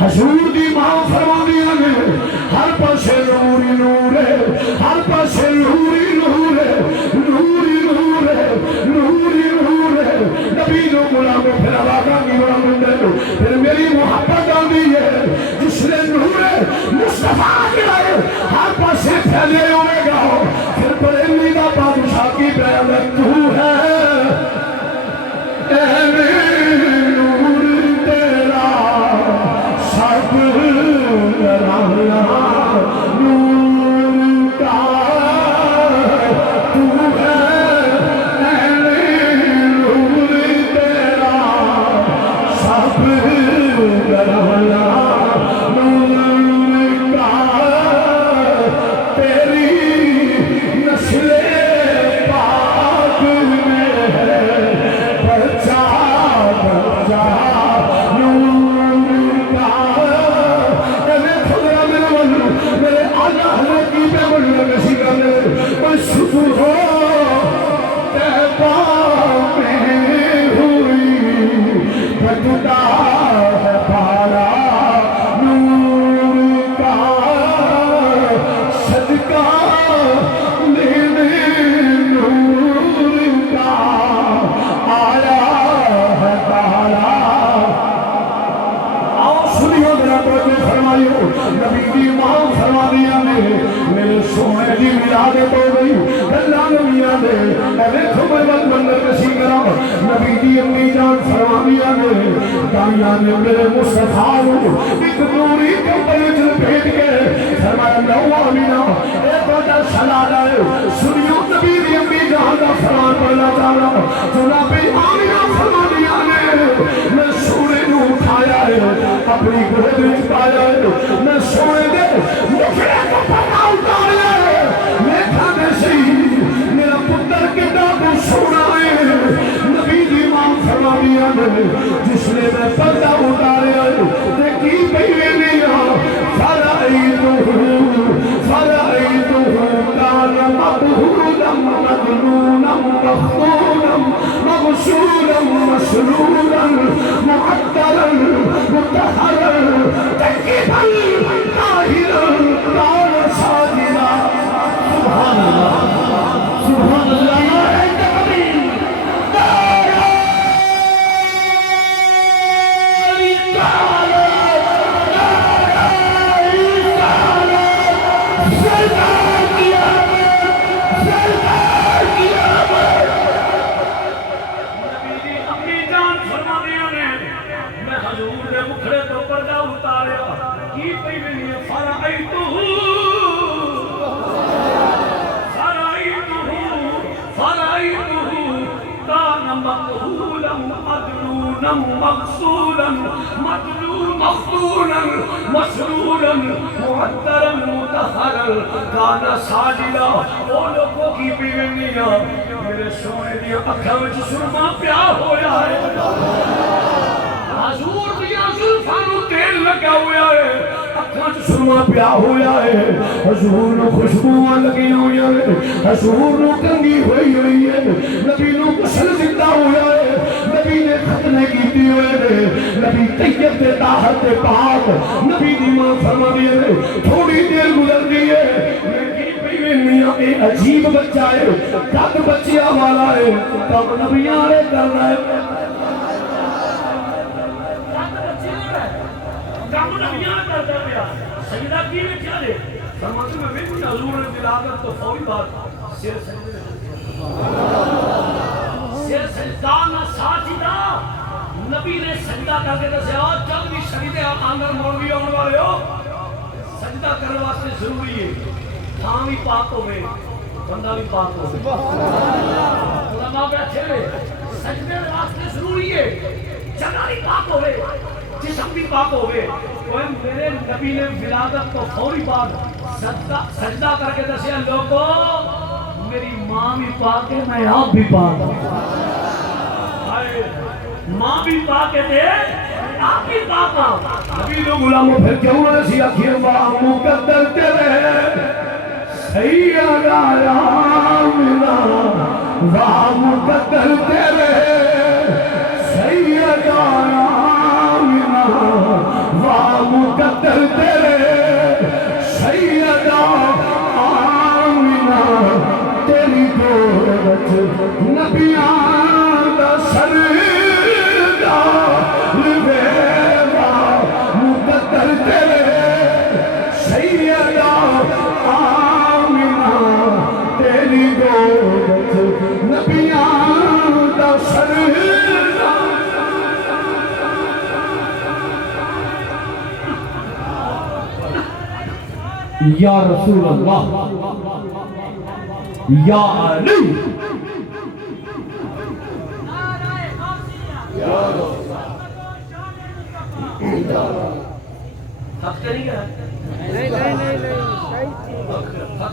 حضور دی ماں فرماندیاں نے ہر پاسے نور ہی نور ہے، ہر پاسے نور ہی نور ہے، نور ہی نور ہے، نور ہی نور ہے۔ نبی نو غلامو پھر آواز کی غلام دے پھر میری محبت آندی ہے جس نے نور مصطفیٰ گرائے ہر پاسے پھیلے ہوئے گا، پھر بریلی دا بادشاہ کی بیان تو ہے اے نور تیرا سب رانا نور کا تو ہے اے نور تیرا سب رانا نور کا تیری نسل پاک میں ہے بچا بچا نور کا۔ اے خدا میرے ولو میرے آجا حضرت کی پہ مجھے کسی کا میرے کوئی شکر ہو تیبہ میں ہوئی بجتا ہے پارا نور کا صدقہ لینے نور کا آیا ہے تارا۔ آؤ سنیو ذرا توجہ فرمائیو، نبی دی ماں فرما دیا نے میرے سونے دی ولادت ہو گئی اللہ نبیاں دے اے دیکھو میں بندر کسی کرام نبی دی امی جان فرما دیا نے دائیاں نے میرے مصطفیٰ رو ایک نوری کمبل وچ لپیٹ کے فرمایا لو آمینہ اے بڑا سلام ہے سنیو نبی دی امی جان دا فرمان پڑھنا چاہ رہا جناب آمینہ فرما دیا نے میں سونے نو اٹھایا ہے اپنی گود وچ پایا ہے میں سونے دے مکھڑے کو پتا اتاریا ہے لیکھا دے سی میرا پتر کتا تو سونا ہے نبی دی ماں فرما دیا نے جس نے میں پردہ اتاریا ہے دیکھی پہلے دیا فرائیتو کان مبہولا مجنونا مخدولا مغسولا مسرورا معطرا مطہرا تکیبا طاہرا کان ساجدا۔ سبحان اللہ سبحان اللہ نعرہ تکبیر نعرہ مقصولا مخدولا مسرورا معطرا مطہرا کان ساجدا۔ او لوگوں کی بیویاں میرے سونے دی اکھاں وچ سرما پیا ہویا ہے حضور دیاں زلفاں نو تیل لگا ہوا ہے اکھاں وچ سرما پیا ہویا ہے حضور نو خوشبوواں لگی ہوئی ہیں حضور نو کنگھی ہوئی ہے نبی نو غسل دتا ہوا ہے نبی نے ختنے کیتی ہوئے نے نبی طیب تے طاہر تے پاک نبی دی ماں فرما دی ہے تھوڑی دیر گزر دی ہے میاں اے عجیب بچہ ہے قد بچیاں والا ہے کب نبیاں رے کر رہا ہے کام نبیاں کرتا گیا سجدہ کی میں کیا دے فرماتے میں بالکل حضور نے ولادت تو فوری بات سر سجدہ نہ ساجدہ نبی نے سجدہ کر کے دسیا جب بھی سجدے آنگر مولوی آن والے ہو سجدہ کرنے واسطے ضروری ہے تھاں بھی پاک ہوئے بندہ بھی پاک ہوئے علماء بیٹھے ہوئے سجدے واسطے ضروری ہے جگہ بھی پاک ہوئے جسم بھی پاک ہوئے میرے نبی نے ولادت تو فوری بعد سجدہ کر کے دسیا لوگوں میری ماں بھی پاک ہے میں آپ بھی پاک ماں بھی پاک ہے آپ بھی پاک نبی لوگ غلاموں پھر کیوں ایسی اکھیر ماں مقدر تیرے سیدہ آمنہ واہ مقدر تیرے سیدہ آمنہ یا رسول اللہ یا علی حق نہیں کہا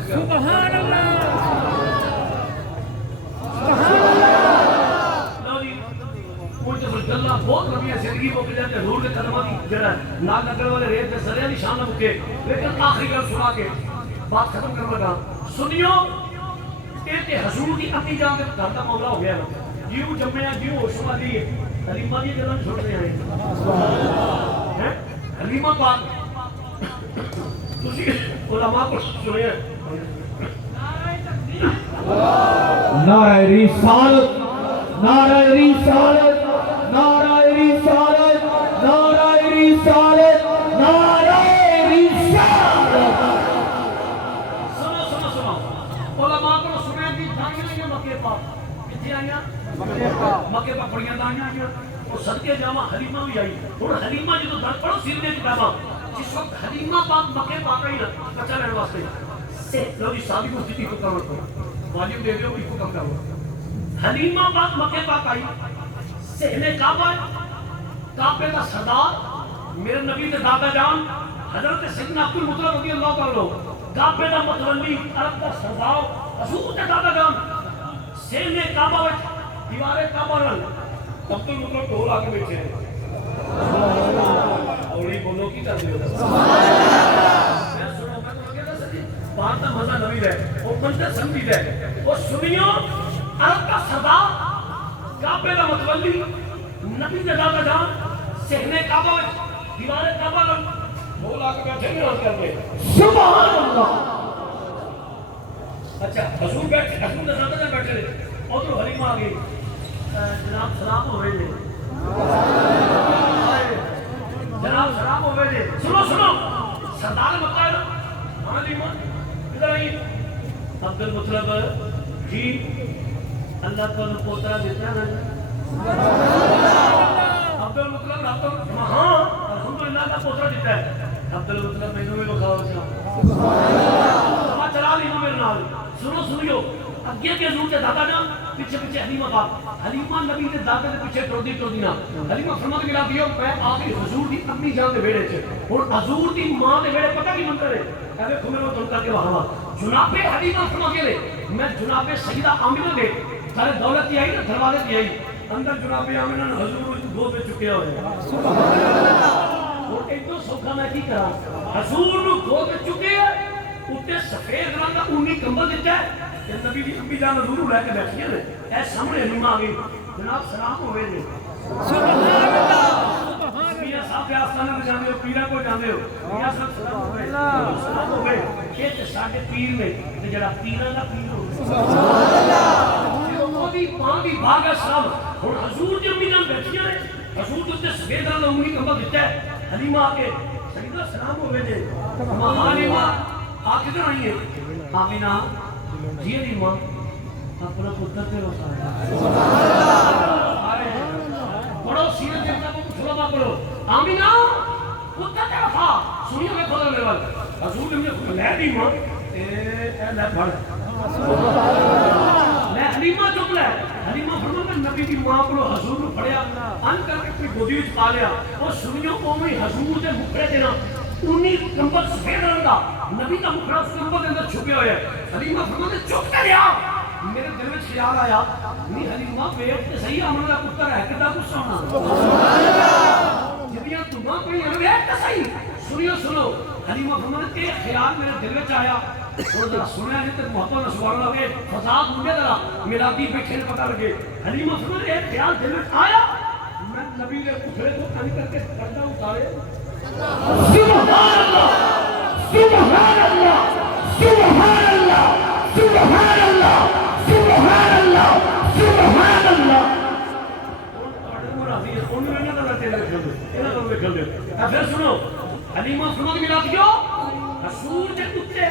سبحان اللہ بہت لمبی زندگی مک جاتے حضور کے قدموں کی جڑا نال لگن والے ریت کے سرے دی شان مکے لیکن آخری گل سنا کے بات ختم کرنے لگا سنیو اے تے حضور دی اپنی جان دے گھر دا معاملہ ہو گیا جیو جمیا جیو ہوشما دی حلیمہ دی جنم چھوڑ رہے ہیں حلیمہ پاک تسی علماء کو سنیا نعرہ رسالت نعرہ رسالت نعرہ رسالت نعرہ رسالت نعرہ رسالت سنو علماء کو سنیا دی جانیاں یا مکے پاک کتنے آئیاں مکے پاک پڑیاں دائیاں آئیاں اور صدقے جامع حلیمہ بھی آئی اور حلیمہ جدو در پڑھو سیر دے کتاباں جس وقت حلیمہ پاک مکے پاک آئی نا کچھا رہنے واسطے سے لو جی سابی کو جتی کو کرو واجب دے دیو ایک کو کم کرو حلیمہ پاک مکے پاک آئی سہنے کعبہ کعبے کا سردار میرے نبی دے دادا جان حضرت سیدنا عبد المطلب رضی اللہ تعالیٰ کعبے کا متولی عرب کا سردار حضور دے دادا جان سہنے کعبہ وچ دیوارے کعبہ نال عبد المطلب ڈھول آ کے بیٹھے ہیں اور یہ بولو کی کر دیو بات کا مزہ نبی ہے وہ منظر سمجھی ہے وہ سنیو عرب کا سردار کعبے کا متولی نبی دے دادا جان سہنے کعبہ دیوارے کعبہ ڈھول آ کے بیٹھے نماز کرتے سبحان اللہ اچھا حضور بیٹھے حضور دے دادا جان بیٹھے ادھر حلیمہ آ گئی جناب سلام ہو رہے جناب سلام ہو رہے سنو سردار مکہ ہاں جی ادھر آئیے عبد المطلب جی اللہ کو پوترا دیتا ہے عبد المطلب ہاں الحمدللہ کا پوترا دیتا ہے عبد المطلب میں نے بخاؤ چلا چلا لی میرے نال سنو اگے کے حضور کے دادا جان پیچھے حلیمہ پاک حلیمہ نبی دے دادا دے پیچھے ٹردی نا حلیمہ فرماتے گلا دیو میں آخری حضور دی اپنی جان دے بیڑے چ اور حضور دی ماں دے بیڑے پتہ کی منتر ہے اے دیکھو میرے تم کر کے وہاں جناب حلیمہ فرماتے گلے میں جناب سیدہ آمنہ دے سارے دولت کی آئی نا دروازے کی آئی اندر جناب آمنہ نے حضور دو پہ چکے ہوئے سبحان اللہ اور ایک تو سوکھا میں کی کرا حضور نو دو پہ چکے ہیں اُتے سفید رنگ کا اونی کمبل دیتا ہے کہ نبی دی امی جان حضور لے کے بیٹھی ہیں اے سامنے حلیمہ آ گئی جناب سلام ہوئے دے سبحان اللہ میاں صاحب آستانہ میں جانے ہو پیرہ کو جانے ہو میاں صاحب سلام ہوئے یہ تے ساڑھے پیر میں تے جڑا پیرہ دا پیر ہو سبحان اللہ وہ بھی بھاگ ہے صاحب اور حضور دی امی جان بیٹھی ہیں حضور تے سفید رنگ کا اونی کمبل دیتا ہے حلیمہ آ کے سیدہ سلام ہوئے دے حلیمہ آ کدھر آئی ہے آمینہ جی دی ماں اپنا پتر تے روسا پڑھو سیرت دیتا کو سلامہ پڑھو آمینہ پتر تے وفا سنیو میں کھولا میرے وال حضور نے لے دی ماں اے لے پڑھ لے حلیمہ چک لے حلیمہ فرماتا نبی دی ماں کو حضور نے پڑھیا ان کر کے اپنی گودی وچ پا لیا اور سنیو اوویں حضور دے مکھڑے تے نا اونی کمبل سفید رنگ دا نبی کا مکھڑا اس کمبل کے اندر چھپے ہوئے حلیمہ فرماتے چپ کر لیا میرے دل میں خیال آیا نہیں حلیمہ ویٹ تے صحیح آمنہ دا پتر ہے کدا غصہ ہونا سبحان اللہ جدیاں تماں پڑی ہیں ویٹ تے صحیح سنو حلیمہ فرماتے یہ خیال میرے دل میں آیا اور ذرا سنیا جی تے محبت سبحان اللہ کے فساد ہوں گے ذرا میلادی بیٹھے نے پتہ لگے حلیمہ فرماتے یہ خیال دل میں آیا میں نبی نے پتھرے کو کھانی کر کے پردہ اتارے سبحان اللہ سبحان اللہ سبحان اللہ سبحان اللہ سبحان اللہ سبحان اللہ پھر سنو حلیمہ فرماتے ملا دیو حضور دے کتے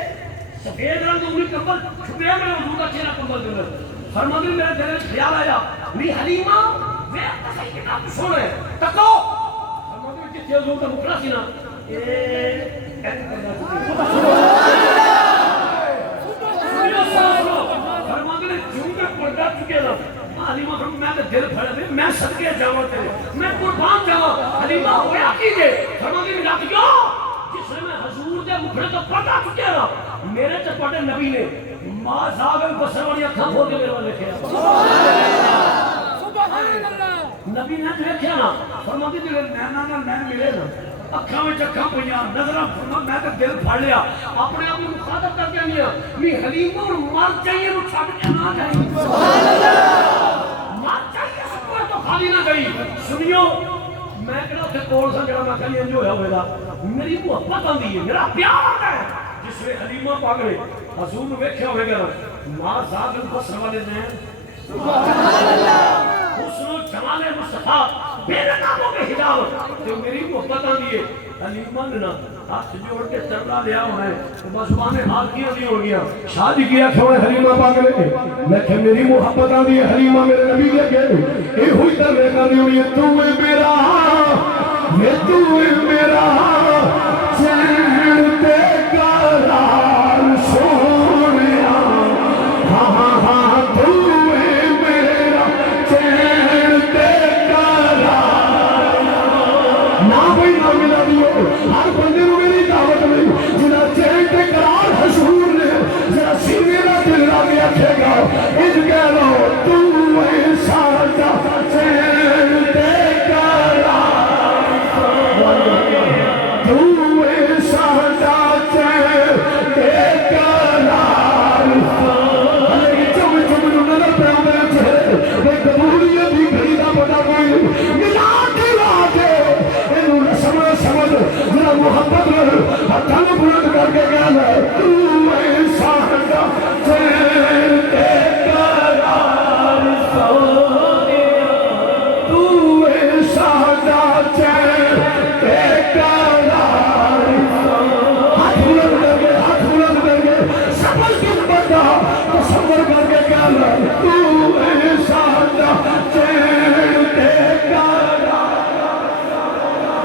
سفید رنگ انہی کمبل چھپیا میرے حضور کا چہرہ کمبل دے اندر فرماتے میرے دل میں خیال آیا نہیں حلیمہ وہ صحیح کتاب سن ہے تکو فرماتے جتنے حضور کا مکھڑا سی نا میں صدقے جاواں تیرے میں قربان جاواں حلیمہ ہویا کی جے فرماندے نے لگ جو جس میں حضور دے مکھڑے تو پردہ چکیا نا میرے تے پڑے نبی نے ماں زاغل بسر والی اکھاں کھول کے میرے والے کھیا سبحان اللہ نبی نے دیکھیا نا فرماندے جے نینا نال نین ملے نا اکھاں وچ اکھاں پئیاں نظراں فرما میں تے دل پھڑ لیا اپنے آپ کو مخاطب کر کے نہیں میں حلیمہ اور مر جائیے نو چھڈ کے نہ جائیں سبحان اللہ مر جائیے سب تو خالی نہ گئی سنیو میں کہڑا اتنے کول سا جڑا میں کہیں انج ہویا ہوئے گا میری محبت آندی ہے میرا پیار آتا ہے جس میں حلیمہ پاک نے حضور نے ویکھیا ہوئے گا ماں ذات البصر والے نے سبحان اللہ حسن و جمال مصطفیٰ بے نقابوں کے حجاب جو میری محبت آندی ہے حلیمہ نے نا ہاتھ جوڑ کے چرلا لیا ہونا ہے تو بس زبانیں حال کی ہوتی ہو گیا شادی کیا کھوڑے حلیمہ پاک نے لیکن میری محبت آندی ہے حلیمہ میرے نبی کے اے ہوئی در میں کر دی ہوئی ہے تو میرا یہ تو میرا چین تے قرار سونیا ہاں ہاں ہاں تو میرا چین تے قرار نہ بھئی نہ ملا دیو ہر بندے نو میری دعوت نہیں جنہ چین تے قرار حضور نے ذرا سینے نہ دل لا کے آکھے گا اج کہہ لو تو ساڈا چین تے محبت ہتھاں بلند کر کے گل تو ساڈا چین تے قرار سونیا تو ساڈا چین تے قرار ہاتھ بلند کر کے سبر کی بڑا تصور کر کے گل تو ساڈا چین تے قرار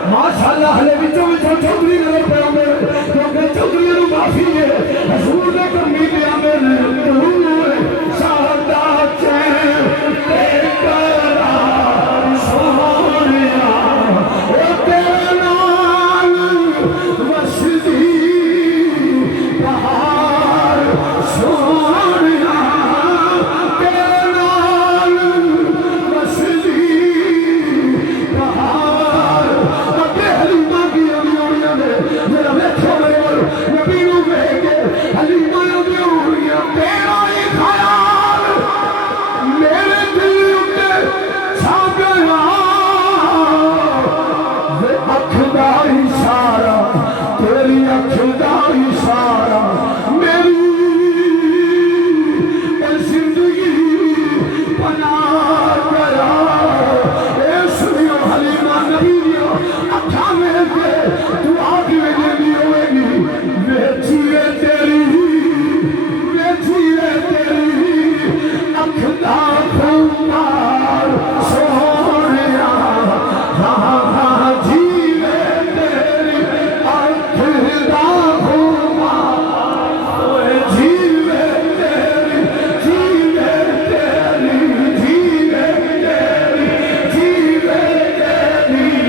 ماشاءاللہ ہلے وچوں چودھری نظر پہ آمے کیونکہ چودھری نو معافی ہے حضور نے کرنی پہ آمے تو ساڈا چین تے قرار سونیا او تیرے نال وسدی بہار سونیا تیرے نال وسدی بہار حلیمہ کی امیوڑیاں نے میرا ویکھو میرے نبی نو ویکھ کے حلیمہ امیوڑیاں تیرا ہی خیال میرے دل اتے چھا گیا وہ اکھ دا اشارہ تیری اکھ دا اشارہ میری زندگی بنا گیا اے سنیو حلیمہ نبی اکھا میں کے تو آگ لگے بھی ہوئے گی ویچیے تیری اکھ دا خمار سونیا ہاں ہاں جیوے تیری اکھ دا خمار جیوے تیری جیوے تیری جیوے تیری جیوے تیری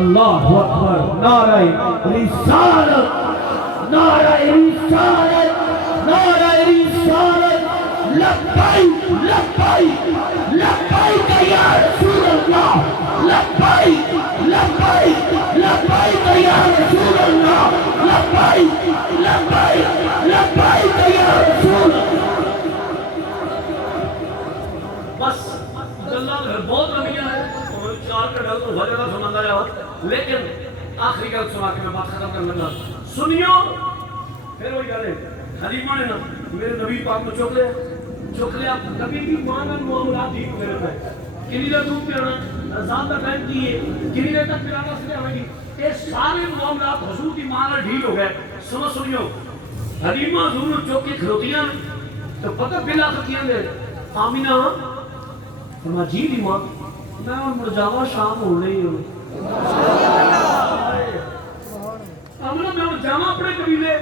اللہ اکبر نعرہ رسالت نعرہ رسالت نعرہ رسالت لبیک لبیک لبیک یا رسول اللہ لبیک لبیک لبیک یا رسول اللہ لبیک لبیک لبیک یا رسول اللہ. بس اللہ بہت لمبیاں ہیں 4 کا ڈال تو بہت زیادہ سناتا جاؤ لیکن آخری گل سنا کے میں بات ختم کرنے لگا. سنیو پھر وہی گل ہے حلیمہ نے نا میرے نبی پاک کو چوک لیا کبھی بھی ماں کا معاملات ٹھیک میرے پہ کنی دیر دودھ پیانا رضا کا ٹائم کی ہے کنی دیر تک پلانا سے آئے گی یہ سارے معاملات حضور کی ماں کا ڈھیل ہو گئے. سنیو حلیمہ حضور چوک کے کھلوتیاں تو پتہ بلا کتیاں دے آمینہ فرما جی دی ماں میں اور مرجاوہ شام ہو رہی ہوں آمینہ میں اور جامع اپنے قبیلے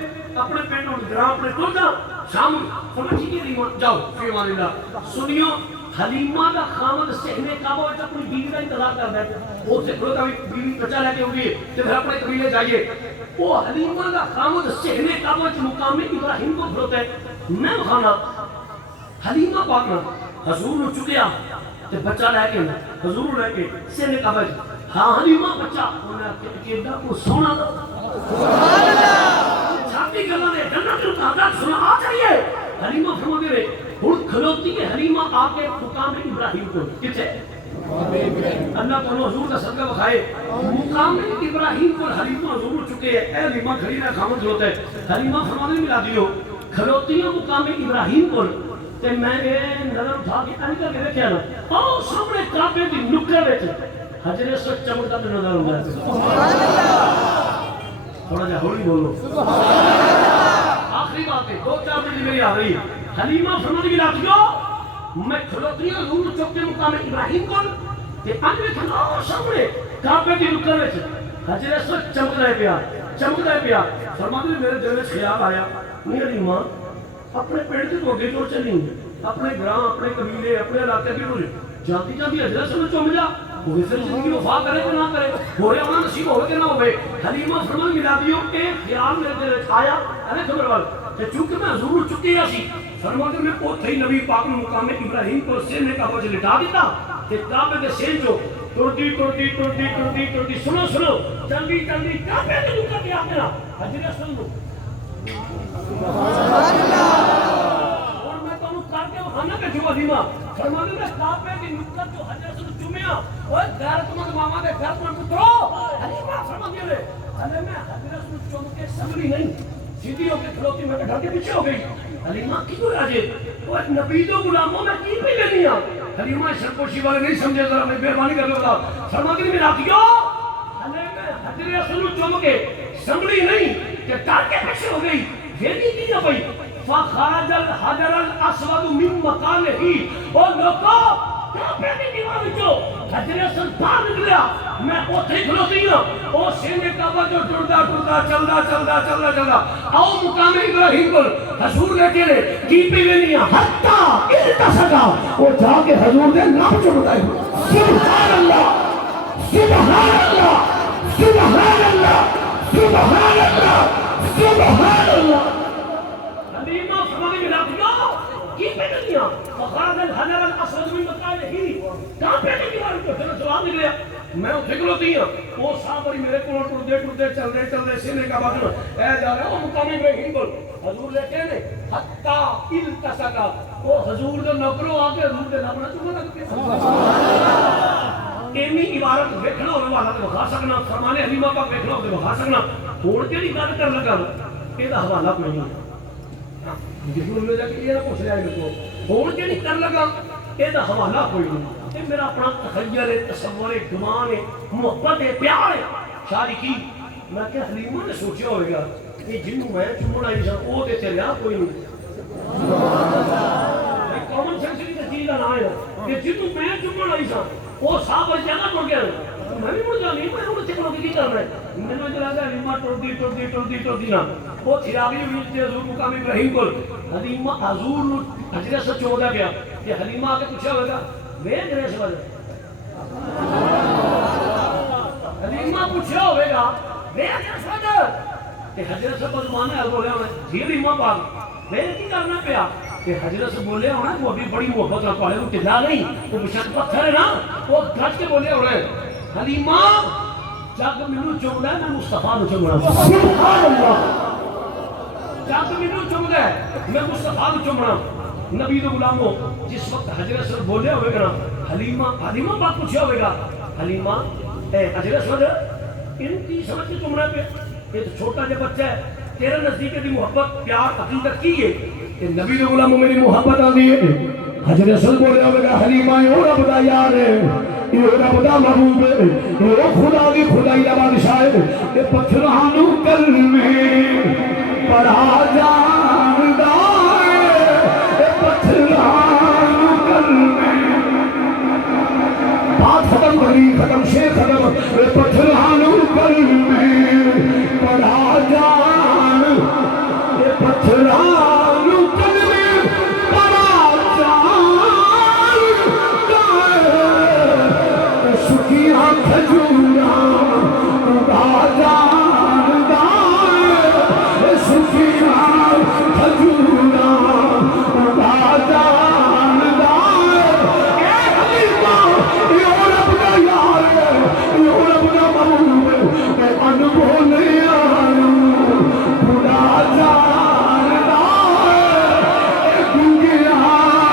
اپنے پینڈ اور گراہ اپنے توجہ شام فرما جی دی ماں جاؤ فیوان اللہ. سنیو حلیمہ کا خامد سہنے کعبہ ہوتا اپنی بیوی کا انتظار کر رہا ہے وہ سے کھلوتا بھی بیوی بچہ لے کے ہوگی تو پھر اپنے قبیلے جائیے. وہ حلیمہ کا خامد سہنے کعبہ جو مقام ابراہیم کو کھلوتا ہے میں خانہ حلیمہ پاکنا حضور نو چکیا تے بچہ لے کے حضور لے کے سہنے کعبہ ہاں حلیمہ بچہ انہیں کیڈا کو سونا دا سبحان اللہ چھاتی گلاں دے جنت نو کہا سنا آ جائیے. حلیمہ فرما دے ہن کھلوتی ہے حلیمہ آ کے مقام ابراہیم کو کتے اللہ تعالی حضور کا صدقہ بخائے مقام ابراہیم کو حلیمہ حضور چکے ہیں. اے حلیمہ کھڑی رہا خامد کھلوتا ہے حلیمہ فرما دے ملا دیو کھلوتی ہے مقام ابراہیم کو تے میں نے نظر اٹھا کے انکر کے دیکھا نا او سامنے کعبے دی نکڑ وچ حجر اسود چمکتا تے نظر آ رہا ہے. سبحان اللہ تھوڑا جا ہولی بولو سبحان اللہ. آخری بات ہے 2-4 منٹ میری آ رہی ہے. حلیمہ فرمانے کی لاتیو میں کھلوتی ہوں حضور چوک کے مقام ابراہیم کو تے انج میں کھڑا او سامنے کعبے دی نکڑ وچ حجر اسود چمکدا پیا فرماتے میرے دل وچ خیال آیا میری ماں اپنے پیڑ سے توڑے توڑ چلی اپنے گراہ اپنے قبیلے اپنے علاقے کی روز جاتی جاتی حضرت سے چوم جا وہ پھر زندگی وفا کرے کہ نہ کرے ہو رہا ہونا نصیب ہوئے کہ نہ ہوئے. حلیمہ فرمان ملا دیو ایک خیال میرے دل آیا ارے خبر وال کہ چونکہ میں حضور چکی سی فرماتے میں اوتھے ہی نبی پاک نے مقام ابراہیم کو سینے کا وجہ لٹا دیتا کہ کعبے کے سین جو ٹرتی سنو چلدی کعبے کے لکا کے آتے نا حضرت سن لو سبحان اللہ. اور میں تو کر کے کھانا پہ جو حلیمہ فرمانے میں کعبے کی نکت جو حضرت سے چومیا اوے غیرت مند ماما دے گھر میں پترو حلیمہ فرماندی نے ہلے میں حضرت سے چوم کے سمری نہیں سیدھی ہو کے کھلوتی میں ڈھا کے پیچھے ہو گئی. حلیمہ کیوں راجے اوے نبی تو غلاموں میں کی پہ لینی ہے. حلیمہ سرپوشی والے نہیں سمجھے ذرا میں مہربانی کر لو فرماندی میں راتیو ہلے میں حضرت سے چوم کے سمری نہیں کہ ڈھا کے پیچھے ہو گئی. یہ کی نہ بھئی فخرج الحجر الاسود من مکانه اور لوگوں کعبے کی دیوار وچوں حجر اسود باہر نکلیا میں اوتھے کھلوتی ہوں او سینے کعبہ جو ٹردا چلدا او مقام ابراہیم کو حضور نے کہے کی پی لینی حتا التصقا وہ جا کے حضور نے نام چڑھائے سبحان اللہ سبحان اللہ سبحان اللہ سبحان اللہ سبحان اللہ. حلیمہ فرمانے میں لاتیو کی پہ دنیا فخرج الحجر الاسود من مکانه کہاں پہ دیوار کو پھر جواب نکلیا میں اتھے کھلوتی ہوں وہ صحابی میرے کو ٹردے چلدے سینے کا بادل اے جا رہا وہ مقام ابراہیم کو حضور لے کے نے حتا التصقا وہ حضور کا نوکرو آ کے حضور دے نام نہ چوما لگ کے ایمی عبارت دیکھنا ہونے والا تو بخا سکنا فرمانے حلیمہ پاک دیکھنا ہوتے بخا سکنا توڑ کے نہیں گل کر لگا یہ حوالہ کوئی نہیں جس میں جا کے یہ نہ پوچھ رہا ہے میرے کو توڑ کے نہیں کر لگا یہ حوالہ کوئی نہیں. یہ میرا اپنا تخیل ہے تصور ہے گمان ہے محبت ہے پیار ہے شادی کی میں کہ حلیمہ نے سوچا ہوئے گا کہ جنوں میں چمڑا ہی جان وہ تے چلیا کوئی نہیں کامن سینس کی چیز کا نام ہے کہ جنوں میں چمڑا ہی جان وہ صاحب جگہ ٹوٹ گیا میں بھی مڑ جانی میں انہوں نے چکلوں کی کر رہا ہے میں نے جلا گیا حلیمہ ٹوڑ دی نا وہ تھراوی ہوئی تھی حضور مقام ابراہیم کو حلیمہ حضور حجرت سے چوڑا گیا کہ حلیمہ آ کے پوچھا ہوگا ویج رہے سے وجہ حلیمہ پوچھا ہوگا ویج رہے سے کہ حجرت سے بزمانے حضور ہے جی حلیمہ پاک ویج کی کرنا پیا کہ حضرت سے بولے ہونا وہ ابھی بڑی محبت نہ پالے، وہ ٹلا نہیں، وہ بشک پتھر ہے نا، وہ گھٹ کے بولے ہونا ہے حلیمہ جگ مینوں چمدا ہے میں مصطفیٰ نوں چمنا، سبحان اللہ، جگ مینوں چمدا ہے میں مصطفیٰ نوں چمنا۔ نبی دے غلاموں جس وقت حضرت سے بولے ہوئے گا نا حلیمہ بات پوچھا ہوئے گا حلیمہ اے حضرت سے ان کی سمجھ کے چمنا پہ یہ تو چھوٹا جا بچہ ہے تیرے نزدیک دی محبت پیار عقیدت کی ہے کہ نبی دے غلاموں میری محبت آندی ہے۔ حضرت سے بولے ہوئے گا حلیمہ یہ رب دا یار ہے، یہ رب دا محبوب ہے، یہ خدا دی خدائی دا بادشاہ ہے، یہ پتھراں نوں کلمے پڑھا جاندا ہے، یہ پتھراں نوں کلمے بات ختم کری ختم شیر ختم، یہ پتھراں نوں کلمے پڑھا جان، یہ پتھراں نوں کلمے پڑھا جان، سکیاں کھجوراں اگا جاندا ہے، سکیاں کھجوراں اگا جاندا ہے، اے حلیمہ یہ رب دا یار ہے، یہ رب دا محبوب ہے، اے انبولیاں نوں خدا جاندا ہے، اے گنگیاں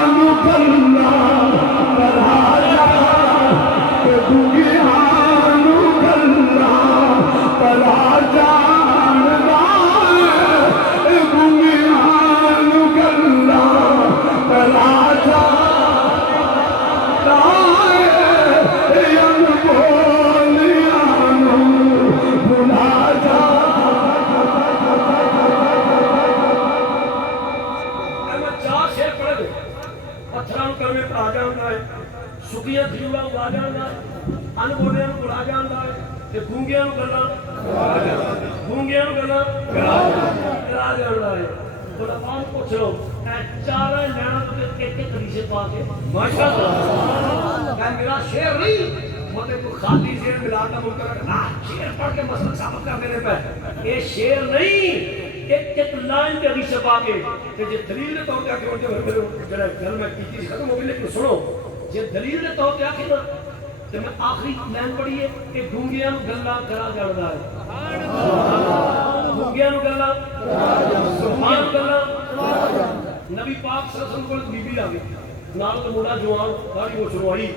نوں گلاں پڑھا جان، اے گنگیاں نوں گلاں پڑھا جاندا ہے، اے گنگیاں نوں گلاں پڑھا جاندا ہے، اے انبولیاں نوں بھلا میں چار شیر پڑھ دے پتھراں نوں کلمے پڑھا جاندا ہے، سکیاں کھجوراں اگا جاندا ہے، ان بولیاں نوں بھلا جاندا ہے، تے گونگیاں نوں گلاں کرا جاندا ہے۔ علماء نوں پوچھ لو اے چارے لینا تے ایک ایک حدیث پا کے ماشاءاللہ میں میرا شعر نہیں مجھے کوئی خالی شعر ملا کر منکر شعر پڑھ کے مسئلہ ثابت کر دینے پہ یہ شعر نہیں ایک ایک لائن کے حدیث پا کے کہ جے دلیل نے طور پہ آ کے میرے جڑا گل میں کی تھی ختم ہو گئی لیکن سنو جے دلیل نے طور پہ آ کے نا تو میں آخری لائن پڑھی ہے کہ گونگیاں نوں گلاں کرا جاندا ہے، گونگیاں نوں گلاں سبحان اللہ۔ نبی پاک صلی اللہ علیہ وسلم کو بی بی آ گئی نال تو موڑا جوان داڑھی وہ سنوائی،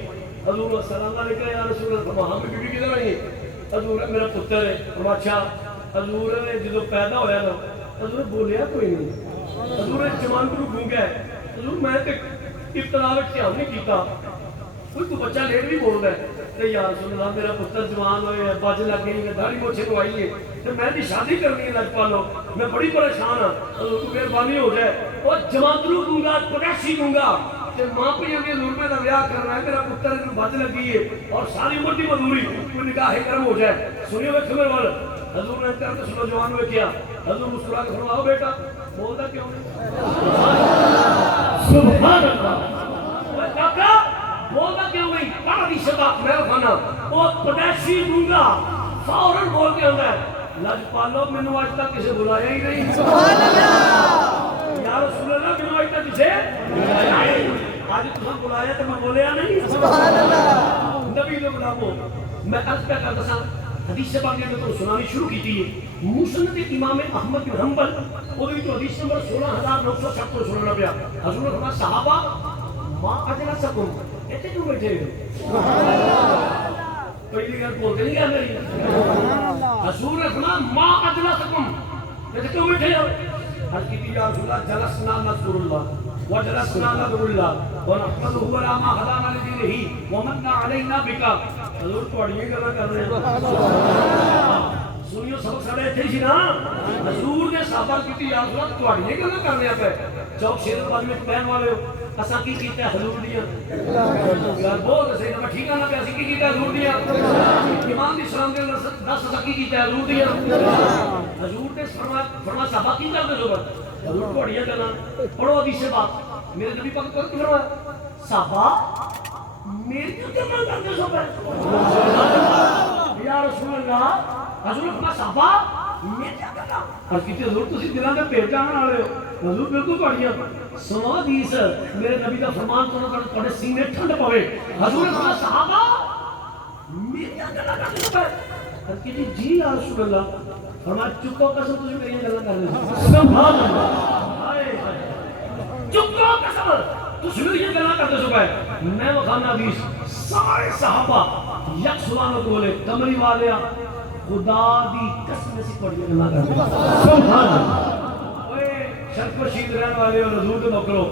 حضور السلام علیکم یا رسول اللہ، فرمایا ہم بی بی کدھر آئی ہے؟ حضور میرا پتر ہے، فرمایا اچھا۔ حضور نے جدو پیدا ہویا نا حضور بولیا کوئی نہیں، حضور جوان کو گونگا ہے، حضور میں تے ابتدا وچ دھیان نہیں کیتا کوئی تو بچہ لیٹ بھی بول رہا ہے تے یا رسول اللہ میرا پتر جوان ہوئے بج لگ گئی ہے داڑھی مچھ لوائی ہے تے میں دی شادی کرنی ہے لجپالو میں بڑی پریشان ہاں، حضور کو مہربانی ہو جائے اور جوانترو گونگا پریشی گونگا تے ماں پہ یہ نور میں دا بیاہ کرنا ہے میرا پتر انہوں بج لگی ہے اور ساری عمر دی مزدوری کوئی نکاح کرم ہو جائے۔ سنیو میں خبر وال حضور نے کہا کہ سنو جوان ہوئے کیا حضور مسکرا کے فرمایا بیٹا بولتا کیوں نہیں؟ سبحان اللہ۔ کاکا بولتا کیوں نہیں؟ بڑا دی شباب میں کھانا وہ پریشی گونگا فوراً بول کے آندا ہے لجپالو مینوں آج تک کسے بلایا ہی نہیں، سبحان اللہ یا رسول اللہ مینوں آج تک کسے بلایا ہی نہیں، آج تمہیں بلایا تو میں بولیا نہیں، سبحان اللہ۔ نبی دے غلاموں میں عرض کیا کرتا تھا حدیث سے باقی میں تو سنانی شروع کی تھی مسند امام احمد بن حنبل وہ جو حدیث نمبر 16970 سننا پیا حضور نے فرمایا صحابہ ما اجلسکم ایتھے کیوں بیٹھے ہو؟ پہلی گل بولتے نہیں کیا میری حضور نے فرمایا ما اجلسکم ایتھے کیوں بیٹھے ہو؟ عرض کی یا رسول اللہ جلسنا نذکر اللہ وجلسنا نذكر الله ونحمده على ما هدانا لدينه ومن علينا بك حضور تواڈیاں گلاں کر رہے ہیں سنیو سبق ساڈے ایتھے ہی سی نا حضور نے صحابہ کیتی یا رسول اللہ تواڈیاں گلاں کر رہے ہیں چوک شیر بعد میں پہن والے ہو اساں کی کیتا ہے حضور دیاں گل بہت صحیح میں ٹھیک نہ پیا سی کی کیتا ہے حضور دیاں امام دی سلام دے اندر 10 اساں کی کیتا ہے حضور دیاں حضور نے فرمایا صحابہ کی کرتے ہو حضور تواڈیاں گلاں پڑھو حدیث سے بات میرے نبی پاک کو فرمایا صحابہ میری کیوں گلاں کرتے ہو یا رسول اللہ حضور نے فرمایا صحابہ میری گلاں عرض کیتی حضور تسی دلاں دے پیٹ جان والے ہو حضور بالکل پڑھیاں سنو حدیث میرے نبی کا فرمان سنو کر تھوڑے سینے ٹھنڈ پوے حضور نے صحابہ میری گلا کر دے کہ جی یا رسول اللہ فرمایا چپ ہو قسم تجھے میری گلا کر دے سبحان اللہ چپ ہو قسم تجھے میری گلا کر دے صبح میں وہ خانہ حدیث سارے صحابہ یک سبحانہ کو بولے کمری والے خدا دی قسم سے پڑھی گلا کر دے سبحان اللہ اوے شرف رشید رہن والے اور حضور کے نوکرو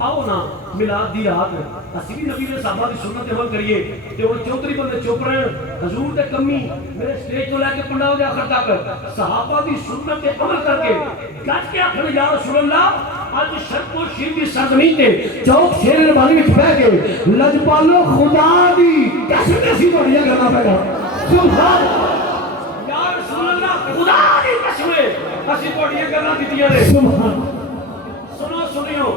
آؤ نا میلاد دی رات اسی بھی نبی نے صحابہ کی سنت عمل کریے کہ وہ چوتری بندے چپ رہے ہیں حضور دے کمی میرے سٹیج تو لے کے پنڈا ہو جا آخر تک صحابہ دی سنت عمل کر کے گج کے آخر یا رسول اللہ آج شرک و شیر کی سرزمین تے چوک شیر ربانی میں چھپے کے لجپالو خدا دی کیسے کیسی بڑھیا کرنا پہ گا سبحان یا رسول اللہ خدا دی قسمیں اسی بڑھیا کرنا دیتیاں نے سبحان سنو سنیو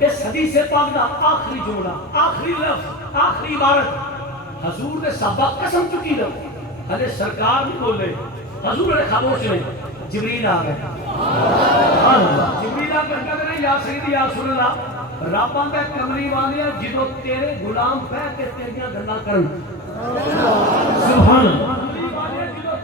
اس حدیث پاک دا آخری جملہ آخری لفظ آخری عبارت حضور نے صحابہ قسم چکی دا حضر سرکار نہیں بول رہے حضور نے خاموش نہیں جبریل آ گئے جبریل آ کر کہتے ہیں یا سیدی یا رسول اللہ راباں دے کمری والے جدو تیرے غلام پہ کے تیریاں گلا کرن سبحان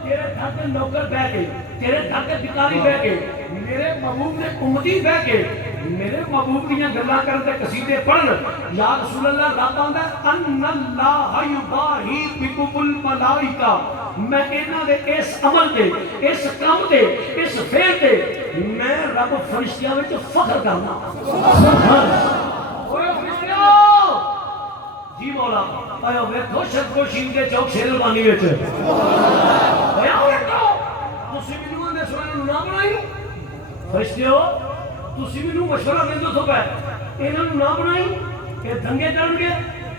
تیرے گھر کے نوکر بہ کے تیرے گھر کے بکاری بہ کے میرے محبوب نے امتی بہ کے میرے محبوب دیاں گلا کرتے قصیدے پڑھن یا رسول اللہ رب آندا ان اللہ یباہی بکم الملائکہ میں انہاں دے اس عمل تے اس کام تے اس فعل تے میں رب فرشتیاں وچ فخر کرنا سبحان اوے فرشتیاں جی مولا آیا ویکھو شرک و شین دے چوک شیر البانی وچ آیا ویکھو تسی مینوں دے سونے نہ بنائی فرشتیاں تسی مینوں مشورہ دیندے تو پے انہاں نوں نہ بنائی کہ دنگے کرن گے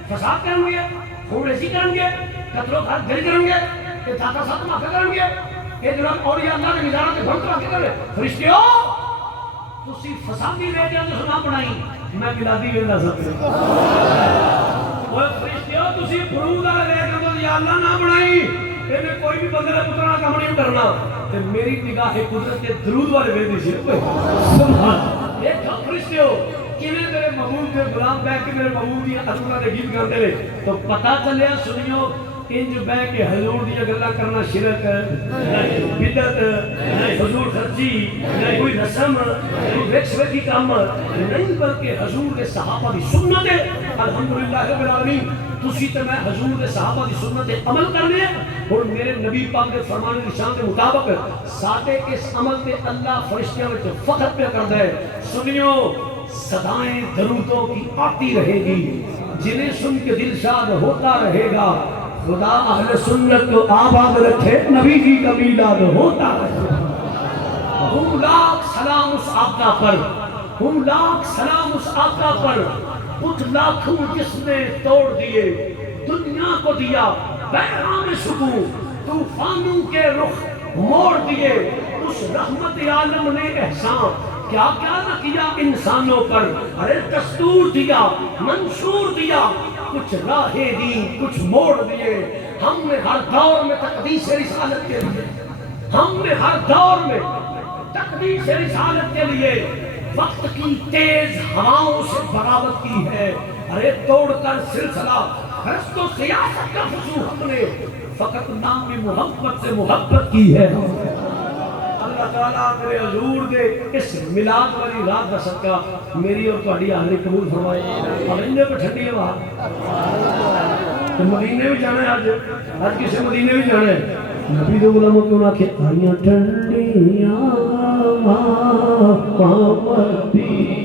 فساد کرن گے خون ریزی کرن گے قتل و غارت گری کرن گے کہ داتا صاحب معافی کرن گے کہ جناب اولیاء اللہ نے نظارہ تے بھنگ معافی کرن گے فرشتیو تسی فسادی لے جاندے نہ بنائی میں میلادی ویندا سکتے اوے فرشتیو تسی فرود والے لے جاندے یا اللہ نہ بنائی اینے کوئی بھی بندے دا پترا کام نہیں کرنا تے میری نگاہ قدرت کے درود والے ویندی سی سبحان دیکھو فرشتیو کیویں میرے محبوب دے غلام بیٹھ کے میرے محبوب دی اللہ دے گیت گاندے نے تو پتہ چلیا سنیو انج بیٹھ کے حضور دی گلاں کرنا شرک بدعت حضور خرچی کوئی رسم کوئی ویکس ویکھی کام نہیں بلکہ حضور دے صحابہ دی سنت ہے الحمدللہ رب العالمین تسی تے میں حضور دے صحابہ دی سنت تے عمل کرنے اور میرے نبی پاک دے فرمان نشان دے مطابق ساڈے اس عمل تے اللہ فرشتیاں وچ فخر پہ کردا ہے سنیو صدائیں درودوں کی آتی رہے گی جنہیں سن کے دل شاد ہوتا رہے گا خدا اہل سنت کو آباد رکھے نبی جی کا میلاد ہوتا رہے گا ہم لاکھ سلام اس آقا پر ہم لاکھ سلام اس آقا پر خود لاکھوں جس نے توڑ دیے دنیا کو دیا بحرام سکون طوفانوں کے رخ موڑ دیے اس رحمت عالم نے احسان کیا کیا نہ کیا انسانوں پر ارے دستور دیا منشور دیا کچھ راہیں دی کچھ موڑ دیے ہم نے ہر دور میں تقدیس رسالت کے لیے ہم نے ہر دور میں تقدیس رسالت کے لیے وقت کی تیز ہواؤں سے بغاوت کی ہے ارے توڑ کر سلسلہ خرست و سیاست کا فضول ہم نے فقط نام محبت سے محبت کی ہے اللہ تعالیٰ میرے حضور دے اس میلاد والی رات کا صدقہ میری اور تہاڈی حاضری قبول فرمائے اب اندے پہ ٹھنڈی ہے وہاں تو مدینے بھی جانا ہے آج کسی مدینے بھی جانا ہے نبی دے غلاموں کیوں نہ کہ آئیاں ٹھنڈیاں مدینے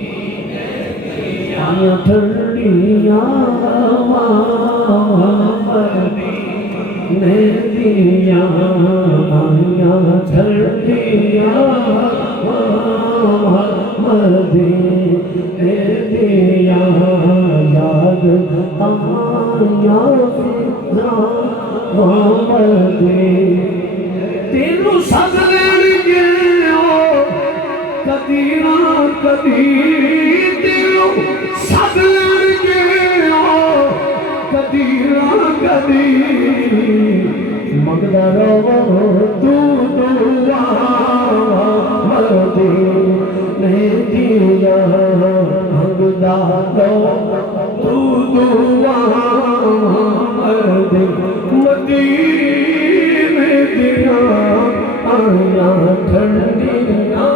آئیاں ٹھنڈیاں مدینے دیاں آئیاں ٹھنڈیاں مدینے دیاں یاد آئیاں تینوں سد لین گے کدی نہ کدی تینوں سد لین گے کدی نہ کدی منگدا رہو تو دعا مدینے دی دے مدینے دیا آیاں ٹھنڈیاں